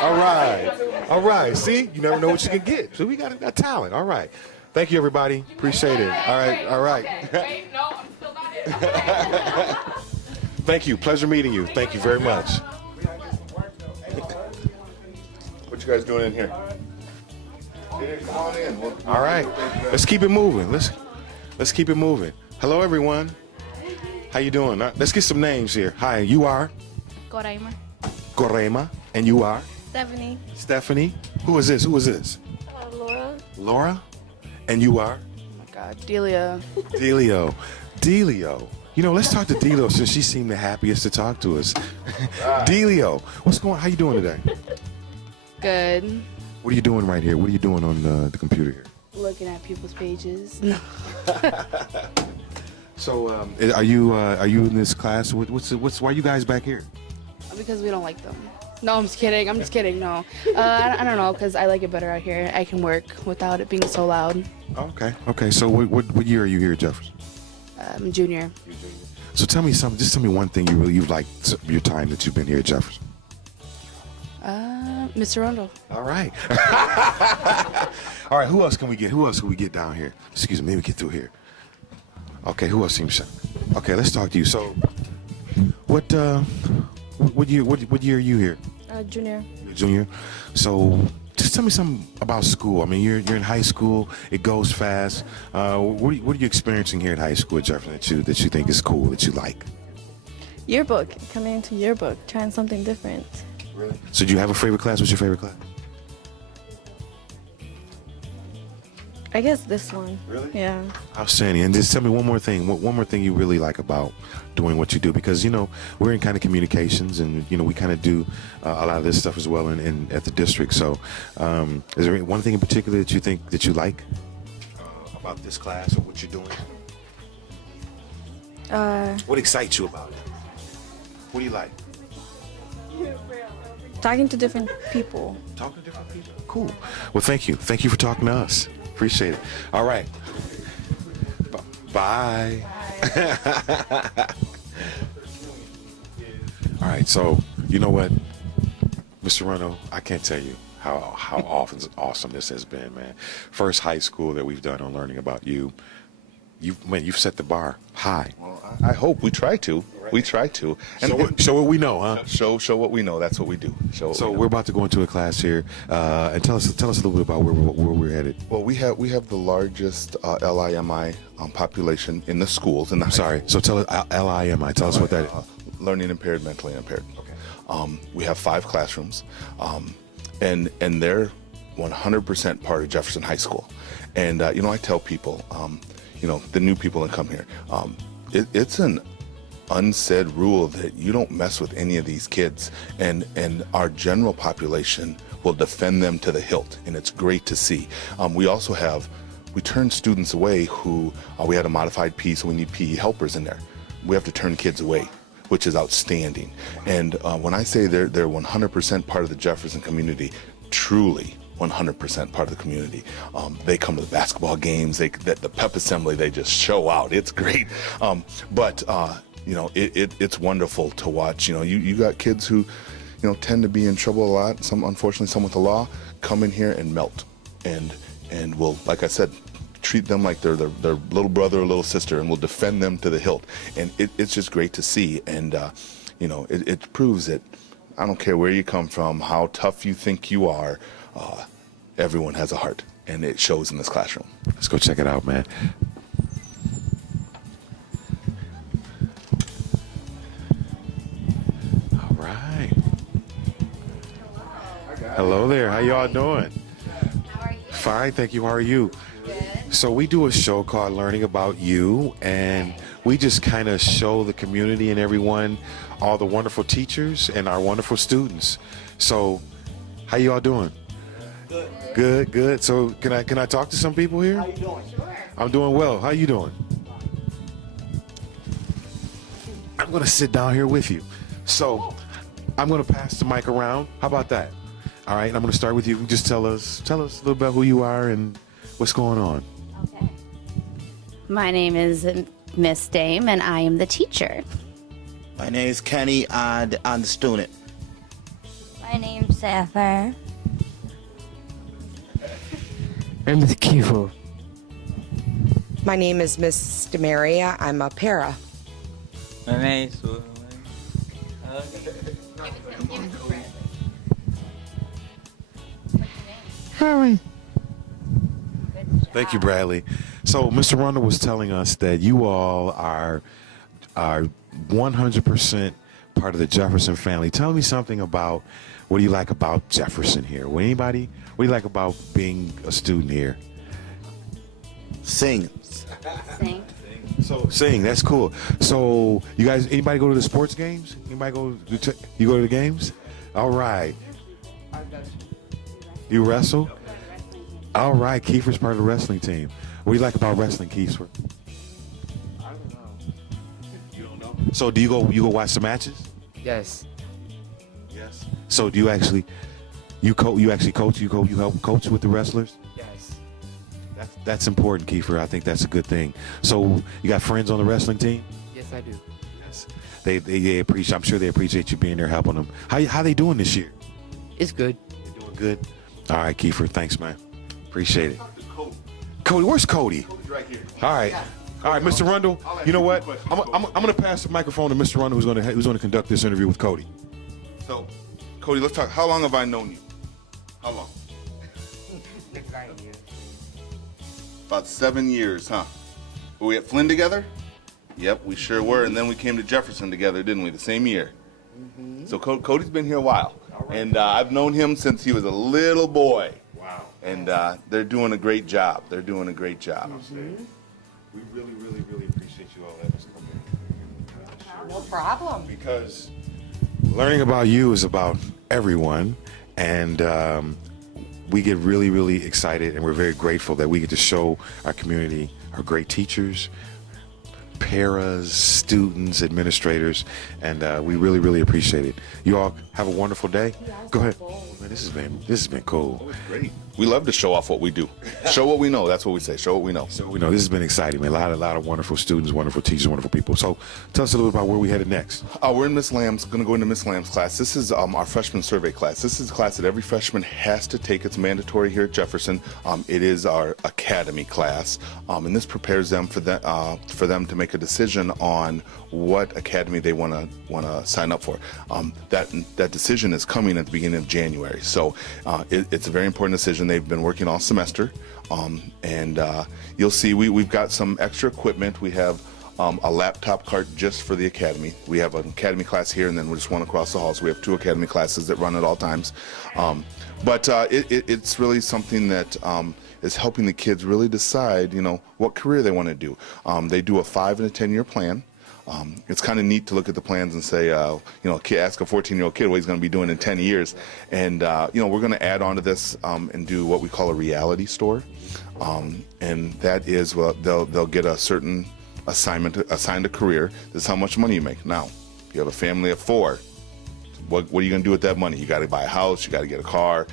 All right. All right, see? You never know what you can get. So we got talent. All right. Thank you, everybody. Appreciate it. All right. Wait, no, I'm still not in. Thank you. Pleasure meeting you. Thank you very much. What you guys doing in here? Come on in. All right. Let's keep it moving. Let's keep it moving. Hello, everyone. How you doing? Let's get some names here. Hi, you are? Coraima. Corema. And you are? Stephanie. Stephanie. Who is this? Laura. Laura. And you are? Oh my God, Delia. Delio. You know, let's talk to Delio since she seemed the happiest to talk to us. Delio, how you doing today? Good. What are you doing right here? What are you doing on the computer here? Looking at people's pages. So, are you in this class? Why are you guys back here? Because we don't like them. No, I'm just kidding. No. I don't know, because I like it better out here. I can work without it being so loud. Okay. So what year are you here at Jefferson? I'm junior. So tell me something. Just tell me one thing you've liked your time that you've been here at Jefferson. Mr. Rondo. All right. All right. Who else can we get down here? Excuse me. Let me get through here. Okay. Who else seems shy? Okay. Let's talk to you. So, what year are you here? Junior. Junior. So just tell me something about school. I mean, you're in high school. It goes fast. What are you experiencing here at high school at Jefferson that you think is cool, that you like? Yearbook. Coming into yearbook, trying something different. Really? So do you have a favorite class? What's your favorite class? I guess this one. Really? Yeah. Outstanding. And just tell me one more thing. One more thing you really like about doing what you do, because we're in kind of communications, and we kind of do a lot of this stuff as well in at the district. So, is there one thing in particular that you think that you like about this class or what you're doing? What excites you about it? What do you like? Talking to different people. Talking to different people. Cool. Well, thank you. Thank you for talking to us. Appreciate it. All right. Bye. All right. So, you know what, Mr. Runo, I can't tell you how awesome this has been, man. First high school that we've done on learning about you. You've set the bar high. Well, I hope we try to. We try to. And show what we know, huh? Show what we know. That's what we do. So we're about to go into a class here, and tell us a little bit about where we're headed. Well, we have the largest LIMI population in the schools. Sorry. So tell us LIMI. Tell us what that is. Learning impaired, mentally impaired. Okay. We have 5 classrooms, and they're 100% part of Jefferson High School. And I tell people, the new people that come here, it's an unsaid rule that you don't mess with any of these kids, and our general population will defend them to the hilt, and it's great to see. We turn students away who we had a modified P, so we need PE helpers in there. We have to turn kids away. which is outstanding. And when I say they're 100% part of the Jefferson community, truly 100% part of the community. They come to the basketball games, the pep assembly, they just show out. It's great. But it's wonderful to watch. You got kids who, tend to be in trouble a lot. Unfortunately, some with the law come in here and melt, and will, like I said, treat them like they're their little brother or little sister, and will defend them to the hilt. And it's just great to see. And it proves that I don't care where you come from, how tough you think you are. Everyone has a heart, and it shows in this classroom. Let's go check it out, man. All right. Hello there. How y'all doing? How are you? Fine, thank you. How are you? Good. So we do a show called Learning About You, and we just kind of show the community and everyone all the wonderful teachers and our wonderful students. So how y'all doing? Good, good. So can I talk to some people here? How you doing? Sure. I'm doing well. How you doing? I'm gonna sit down here with you. So I'm gonna pass the mic around. How about that? All right. I'm gonna start with you. Just tell us a little about who you are and what's going on. Okay. My name is Miss Dame, and I am the teacher. My name is Kenny. I'm the student. My name's Sapphire. I'm Miss Kiefer. My name is Miss Demaria. I'm a para. My name is Harry. Thank you, Bradley. So Mr. Rundle was telling us that you all are 100% part of the Jefferson family. Tell me something about what do you like about Jefferson here? What do you like about being a student here? Sing. Sing. So sing, that's cool. So you guys, anybody go to the sports games? Anybody you go to the games? All right. You wrestle? All right, Kiefer's part of the wrestling team. What do you like about wrestling, Kiefer? I don't know. You don't know? So do you go watch the matches? Yes. Yes. So do you actually coach? You help coach with the wrestlers? Yes. That's important, Kiefer. I think that's a good thing. So you got friends on the wrestling team? Yes, I do. Yes. They appreciate. I'm sure they appreciate you being there helping them. How they doing this year? It's good. They're doing good. All right, Kiefer. Thanks, man. Appreciate it. Cody, where's Cody? Cody's right here. All right, Mr. Rundle. You know what? I'm going to pass the microphone to Mr. Rundle, who's going to conduct this interview with Cody. So, Cody, let's talk. How long have I known you? How long? About 7 years, huh? Were we at Flynn together? Yep, we sure were. And then we came to Jefferson together, didn't we? The same year. So Cody's been here a while, and I've known him since he was a little boy. Wow. And they're doing a great job. They're doing a great job. We really, really, really appreciate you all letting us come in. No problem. Because learning about you is about everyone, and we get really, really excited, and we're very grateful that we get to show our community our great teachers, paras, students, administrators, and we really, really appreciate it. You all have a wonderful day. Go ahead. Man, this has been cool. Great. We love to show off what we do. Show what we know. That's what we say. Show what we know. So we know this has been exciting, man. A lot of wonderful students, wonderful teachers, wonderful people. So tell us a little bit about where we headed next. We're in Miss Lamb's. Going to go into Miss Lamb's class. This is our freshman survey class. This is a class that every freshman has to take. It's mandatory here at Jefferson. It is our academy class, and this prepares them for them to make a decision on what academy they want to sign up for. That decision is coming at the beginning of January. So it's a very important decision. They've been working all semester, and you'll see we've got some extra equipment. We have a laptop cart just for the academy. We have an academy class here, and then we just one across the hall. So we have 2 academy classes that run at all times. But it's really something that is helping the kids really decide, what career they want to do. They do a 5 and a 10-year plan. It's kind of neat to look at the plans and say, ask a 14-year-old kid what he's going to be doing in 10 years. And, we're going to add on to this and do what we call a reality store. And that is, they'll get a certain assigned a career. This is how much money you make. Now, You have a family of 4. What are you going to do with that money? You got to buy a house. You got to get a car.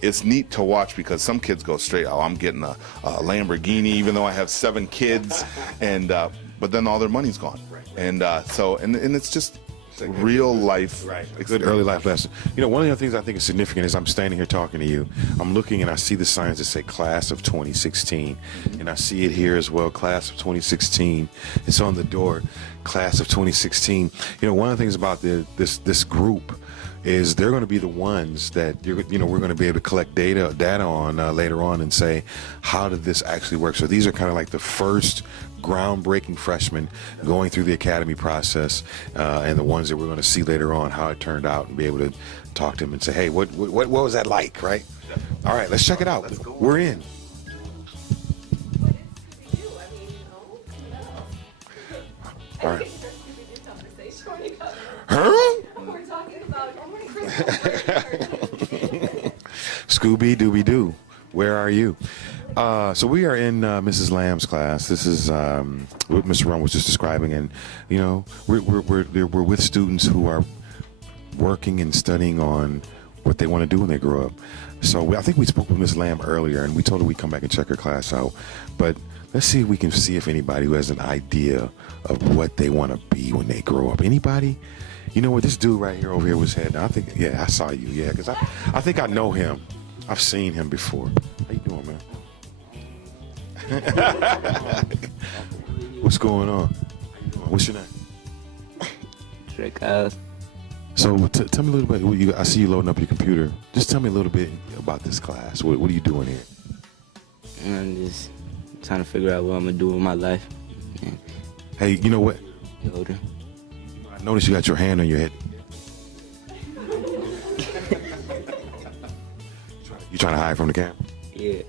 It's neat to watch because some kids go straight, oh, I'm getting a Lamborghini, even though I have 7 kids, and but then all their money's gone. And it's just real life. Right. A good early life lesson. You know, one of the things I think is significant is I'm standing here talking to you. I'm looking and I see the signs that say class of 2016. And I see it here as well, class of 2016. It's on the door, class of 2016. You know, one of the things about this group is they're going to be the ones that we're going to be able to collect data on later on and say, how did this actually work? So these are kind of like the first groundbreaking freshmen going through the academy process, and the ones that we're going to see later on how it turned out and be able to talk to them and say, hey, what was that like, right? All right, let's check it out. We're in. All right. Huh? Scooby-Dooby-Doo, where are you? So we are in Mrs. Lamb's class. This is what Mr. Rum was just describing, and you know we're with students who are working and studying on what they want to do when they grow up. So I think we spoke with Ms. Lamb earlier, and we told her we'd come back and check her class out. But let's see if we can see if anybody who has an idea of what they want to be when they grow up. Anybody? You know what? This dude right here over here was heading. I think, yeah, I saw you. Yeah, because I think I know him. I've seen him before. How you doing, man? What's going on? What's your name? Trick. So tell me a little bit. I see you loading up your computer. Just tell me a little bit about this class. What are you doing here? I'm just trying to figure out what I'm gonna do with my life. Yeah. Hey, you know what? Older. I noticed you got your hand on your head. You trying to hide from the camera? Yeah.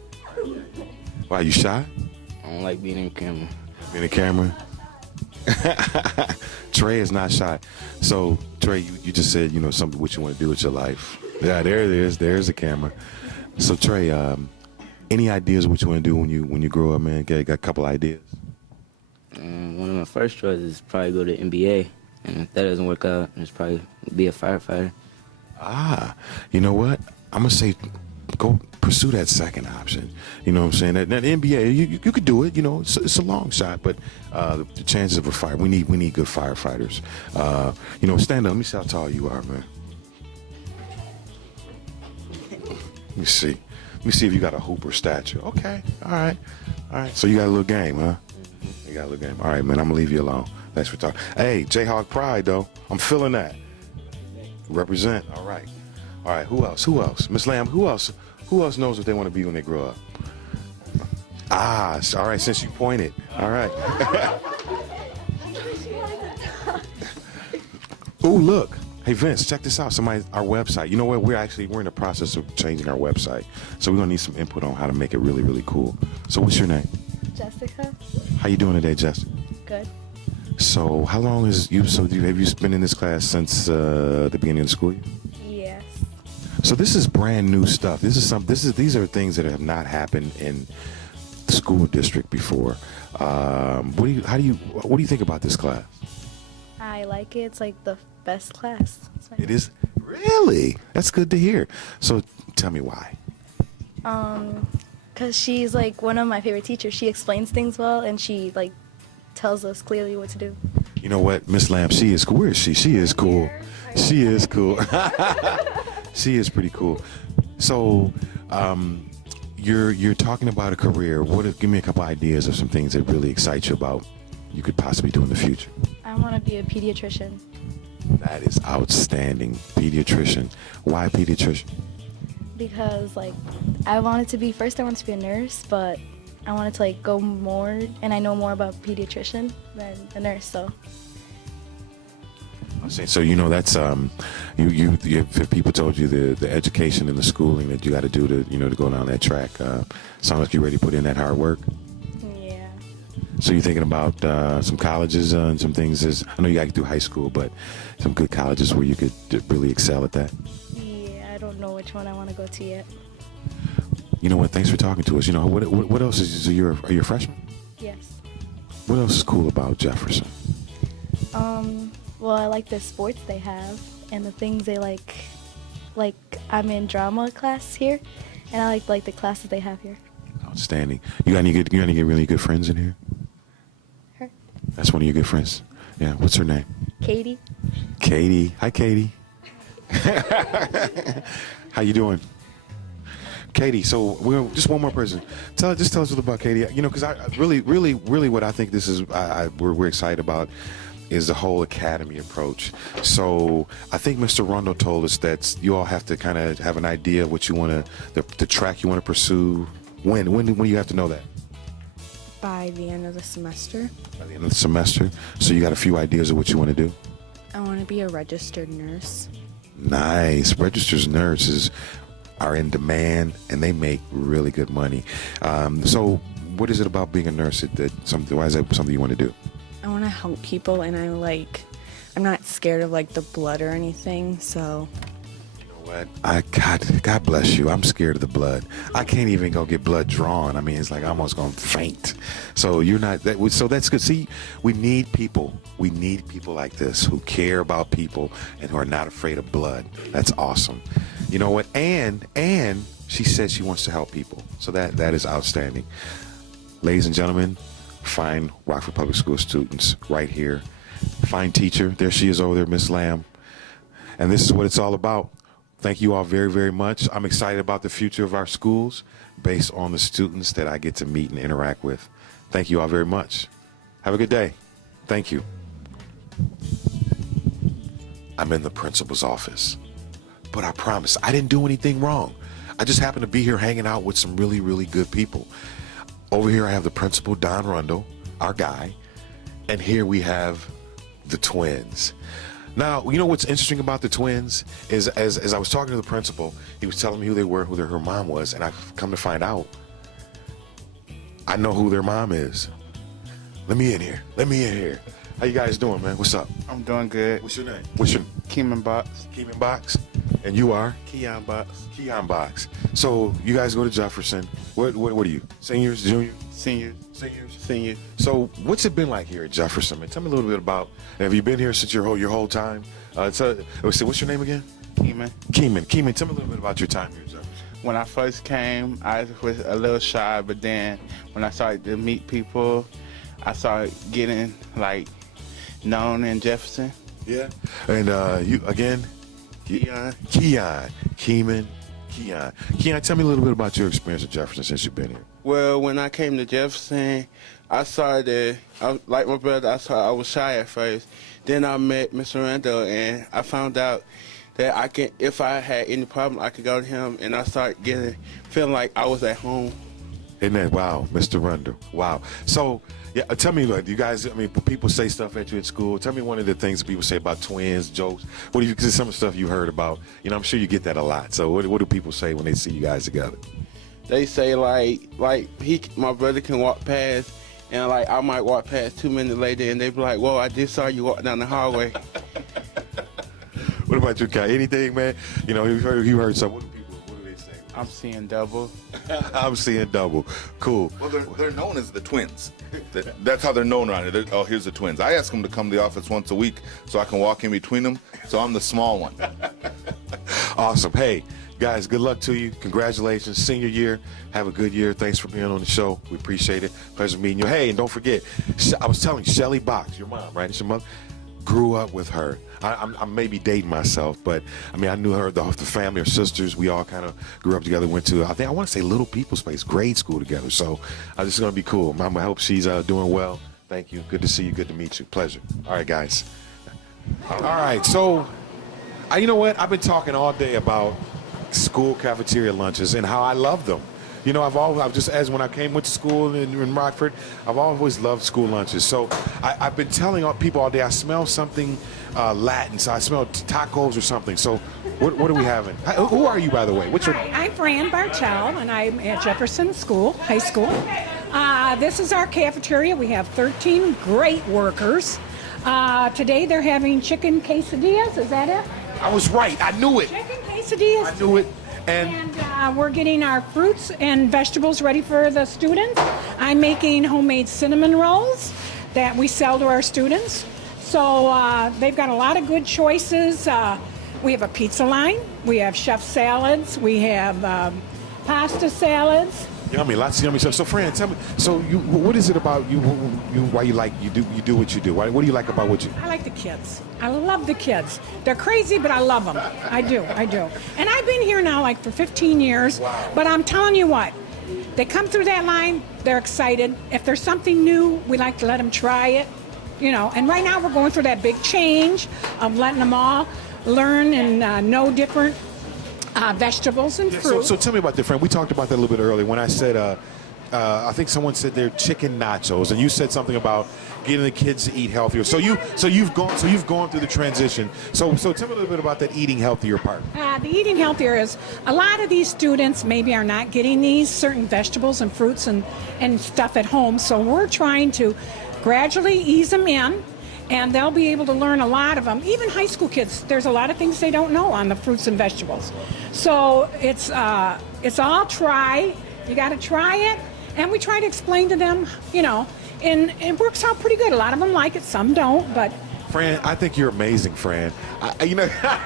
Why, you shy? I don't like being in the camera. Being in the camera? Trey is not shy. So, Trey, you just said, you know, something what you want to do with your life. Yeah, there it is. There's the camera. So, Trey, any ideas of what you want to do when you grow up, man? Got a couple ideas? One of my first choices is probably go to NBA. And if that doesn't work out, it's probably be a firefighter. You know what? I'm going to say go pursue that second option. You know what I'm saying? That NBA, you could do it. You know, it's a long shot, but the chances of a fire, we need good firefighters. You know, stand up. Let me see how tall you are, man. Let me see. Let me see if you got a hooper stature. Okay. All right. So you got a little game, huh? You got a little game. All right, man. I'm gonna leave you alone. Thanks for talking. Hey, Jayhawk Pride, though. I'm feeling that. Represent. All right. Who else? Miss Lamb, who else knows what they want to be when they grow up? All right, since you pointed. All right. Ooh, look. Hey, Vince, check this out. Our website. You know what? We're in the process of changing our website. So we're going to need some input on how to make it really, really cool. So what's your name? Jessica. How you doing today, Jessica? Good. So how long have you been in this class since the beginning of the school year? Yes. So this is brand new stuff. These are things that have not happened in the school district before. What do you think about this class? I like it. It's like the best class. It is? Really? That's good to hear. So tell me why. Because she's like one of my favorite teachers. She explains things well, and she like tells us clearly what to do. You know what, Miss Lamb, she is cool. Where is she? She is cool. She is cool. She is pretty cool. So, you're talking about a career. Give me a couple ideas of some things that really excite you about you could possibly do in the future. I want to be a pediatrician. That is outstanding. Pediatrician. Why pediatrician? Because like I wanted to be a nurse, but I wanted to like go more, and I know more about pediatrician than a nurse. So. So you know that's if people told you the education and the schooling that you got to do to go down that track, sounds like you're ready to put in that hard work. Yeah. So you're thinking about some colleges and some things. I know you got to get through high school, but some good colleges where you could really excel at that. Yeah, I don't know which one I want to go to yet. You know what? Thanks for talking to us. You know what else are you a freshman? Yes. What else is cool about Jefferson? Well, I like the sports they have and the things they like. Like I'm in drama class here, and I like the classes they have here. Outstanding. You got any really good friends in here? Her. That's one of your good friends. Yeah. What's her name? Katie. Katie. Hi, Katie. How you doing? Katie, so we're just one more person. Tell us a little about Katie. You know, because I really what I think this is we're excited about is the whole academy approach. So I think Mr. Rondo told us that you all have to kind of have an idea of what you want to, the track you want to pursue. When do you have to know that? By the end of the semester. By the end of the semester. So you got a few ideas of what you want to do? I want to be a registered nurse. Nice. Registered nurses are in demand and they make really good money. So what is it about being a nurse why is that something you want to do? I want to help people, and I'm not scared of the blood or anything, so. You know what? God bless you. I'm scared of the blood. I can't even go get blood drawn. I mean, it's like I'm almost going to faint. So you're not so that's good. See, we need people. We need people like this who care about people and who are not afraid of blood. That's awesome. You know what? And she said she wants to help people. So that is outstanding. Ladies and gentlemen, fine Rockford Public School students right here. Fine teacher. There she is over there, Miss Lamb. And this is what it's all about. Thank you all very, very much. I'm excited about the future of our schools based on the students that I get to meet and interact with. Thank you all very much. Have a good day. Thank you. I'm in the principal's office, but I promise I didn't do anything wrong. I just happened to be here hanging out with some really, really good people. Over here I have the principal, Don Rundle, our guy, and here we have the twins. Now, you know what's interesting about the twins is as I was talking to the principal, he was telling me who they were, who her mom was, and I've come to find out I know who their mom is. Let me in here. How you guys doing, man? What's up? I'm doing good. What's your name? What's your Keeman Box. Keeman Box? And you are? Keon Box. Keon Box. So you guys go to Jefferson. What are you? Seniors? Juniors? Seniors. Seniors. So what's it been like here at Jefferson, man? Tell me a little bit about, have you been here since your whole time? What's your name again? Keeman. Keeman, tell me a little bit about your time here at Jefferson. When I first came, I was a little shy, but then when I started to meet people, I started getting known in Jefferson. Yeah. And you again? Keon. Keeman. Tell me a little bit about your experience at Jefferson since you've been here. Well, when I came to Jefferson, like my brother, I was shy at first. Then I met Mr. Randall, and I found out that if I had any problem, I could go to him, and I started feeling like I was at home. Isn't that wow, Mr. Rundle? Wow. So, yeah, tell me, you guys, people say stuff at you at school. Tell me one of the things people say about twins, jokes. Because some of the stuff you heard about, I'm sure you get that a lot. So what do people say when they see you guys together? They say my brother can walk past, and I might walk past 2 minutes later, and they be like, "Whoa, I just saw you walk down the hallway." What about you, Kai? Anything, man? You heard something. What do they say? I'm seeing double. I'm seeing double. Cool. Well, they're known as the twins. That's how they're known around here. Oh, here's the twins. I ask them to come to the office once a week so I can walk in between them. So I'm the small one. Awesome. Hey, guys, good luck to you. Congratulations. Senior year. Have a good year. Thanks for being on the show. We appreciate it. Pleasure meeting you. Hey, and don't forget, I was telling you, Shelly Box, your mom, right? It's your mother. Grew up with her. I may be dating myself, but I knew her, the family, her sisters. We all kind of grew up together. Went to, I want to say Little People's Place, grade school together. So this is going to be cool. I hope she's doing well. Thank you. Good to see you. Good to meet you. Pleasure. All right, guys. All right. So, you know what? I've been talking all day about school cafeteria lunches and how I love them. I've just, as when I went to school in Rockford, I've always loved school lunches. So I've been telling people all day, I smell something Latin. So I smell tacos or something. So what are we having? Who are you, by the way? Hi, I'm Fran Bartel, and I'm at Jefferson High School. This is our cafeteria. We have 13 great workers. Today they're having chicken quesadillas. Is that it? I was right. I knew it. Chicken quesadillas. I knew it. And we're getting our fruits and vegetables ready for the students. I'm making homemade cinnamon rolls that we sell to our students. So they've got a lot of good choices. We have a pizza line. We have chef salads. We have pasta salads. Yummy, lots of yummy stuff. So, Fran, tell me. So, what is it about you? Why you like you do what you do? What do you like about what you? I like the kids. I love the kids. They're crazy, but I love them. I do. And I've been here now like for 15 years. Wow. But I'm telling you what, they come through that line. They're excited. If there's something new, we like to let them try it. You know. And right now we're going through that big change of letting them all learn and know different vegetables and fruit. So tell me about different. We talked about that a little bit earlier when I said, I think someone said they're chicken nachos, and you said something about getting the kids to eat healthier. So you've gone through the transition. So tell me a little bit about that eating healthier part. The eating healthier is a lot of these students maybe are not getting these certain vegetables and fruits and stuff at home. So we're trying to gradually ease them in. And they'll be able to learn a lot of them. Even high school kids, there's a lot of things they don't know on the fruits and vegetables. So it's all try. You got to try it, and we try to explain to them, you know, and it works out pretty good. A lot of them like it, some don't, but. Fran, I think you're amazing, Fran. I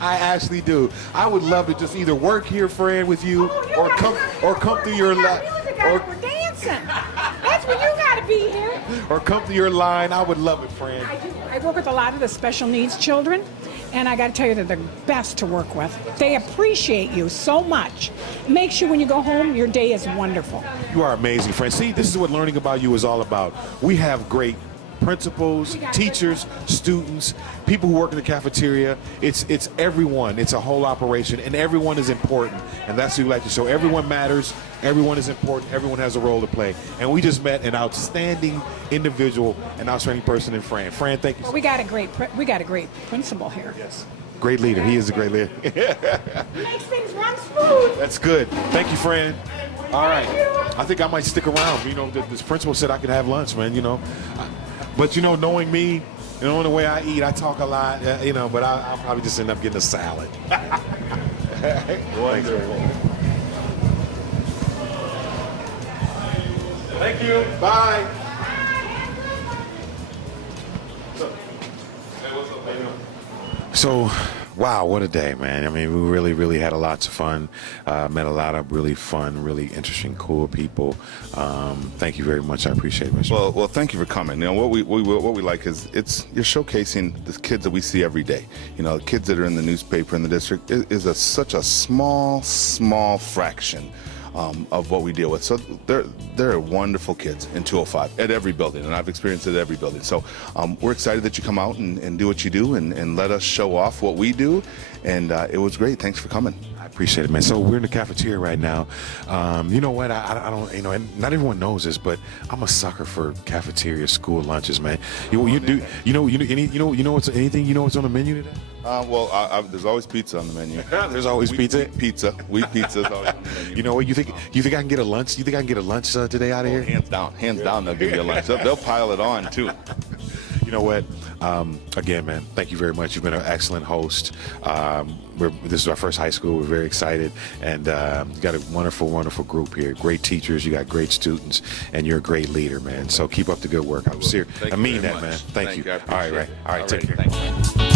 actually do. I would love to just either work here, Fran, with you, or come through your We're dancing. That's when you got to be here. Or come through your line. I would love it, Fran. I do. I work with a lot of the special needs children, and I got to tell you, they're the best to work with. They appreciate you so much. It makes you, when you go home, your day is wonderful. You are amazing, Fran. See, this is what learning about you is all about. We have great principals, teachers, students, people who work in the cafeteria. It's everyone. It's a whole operation, and everyone is important. And that's what we like to show. Everyone matters. Everyone is important. Everyone has a role to play. And we just met an outstanding individual, an outstanding person in Fran. Fran, thank you. Well, we got a great principal here. Yes. Great leader. He is a great leader. He makes things run smooth. That's good. Thank you, Fran. All right. I think I might stick around. You know, this principal said I could have lunch, man, you know. But, you know, knowing me, you know, the way I eat, I talk a lot, you know, but I'll probably just end up getting a salad. Wonderful. Thank you. Bye. So, wow, what a day, man. I mean, we really had a lot of fun. Met a lot of really fun, really interesting, cool people. Thank you very much. I appreciate it, Mr. Well, thank you for coming. You know, what we like is you're showcasing the kids that we see every day. You know, the kids that are in the newspaper in the district is such a small fraction of what we deal with. So they're wonderful kids in 205 at every building, and I've experienced it at every building. So we're excited that you come out and do what you do and let us show off what we do. And it was great. Thanks for coming. I appreciate it, man. So we're in the cafeteria right now. You know what? I don't, you know, and not everyone knows this, but I'm a sucker for cafeteria school lunches, man. You know what's on the menu today? There's always pizza on the menu. There's always pizza. Wheat pizza is always on the menu. You know what? You think I can get a lunch? You think I can get a lunch today out of here? Hands down, they'll give you a lunch. They'll pile it on too. You know what? Again, man, thank you very much. You've been an excellent host. This is our first high school. We're very excited, and you got a wonderful group here. Great teachers. You got great students, and you're a great leader, man. So keep up the good work. I'm serious. I mean that, man. Thank you. All right, take care.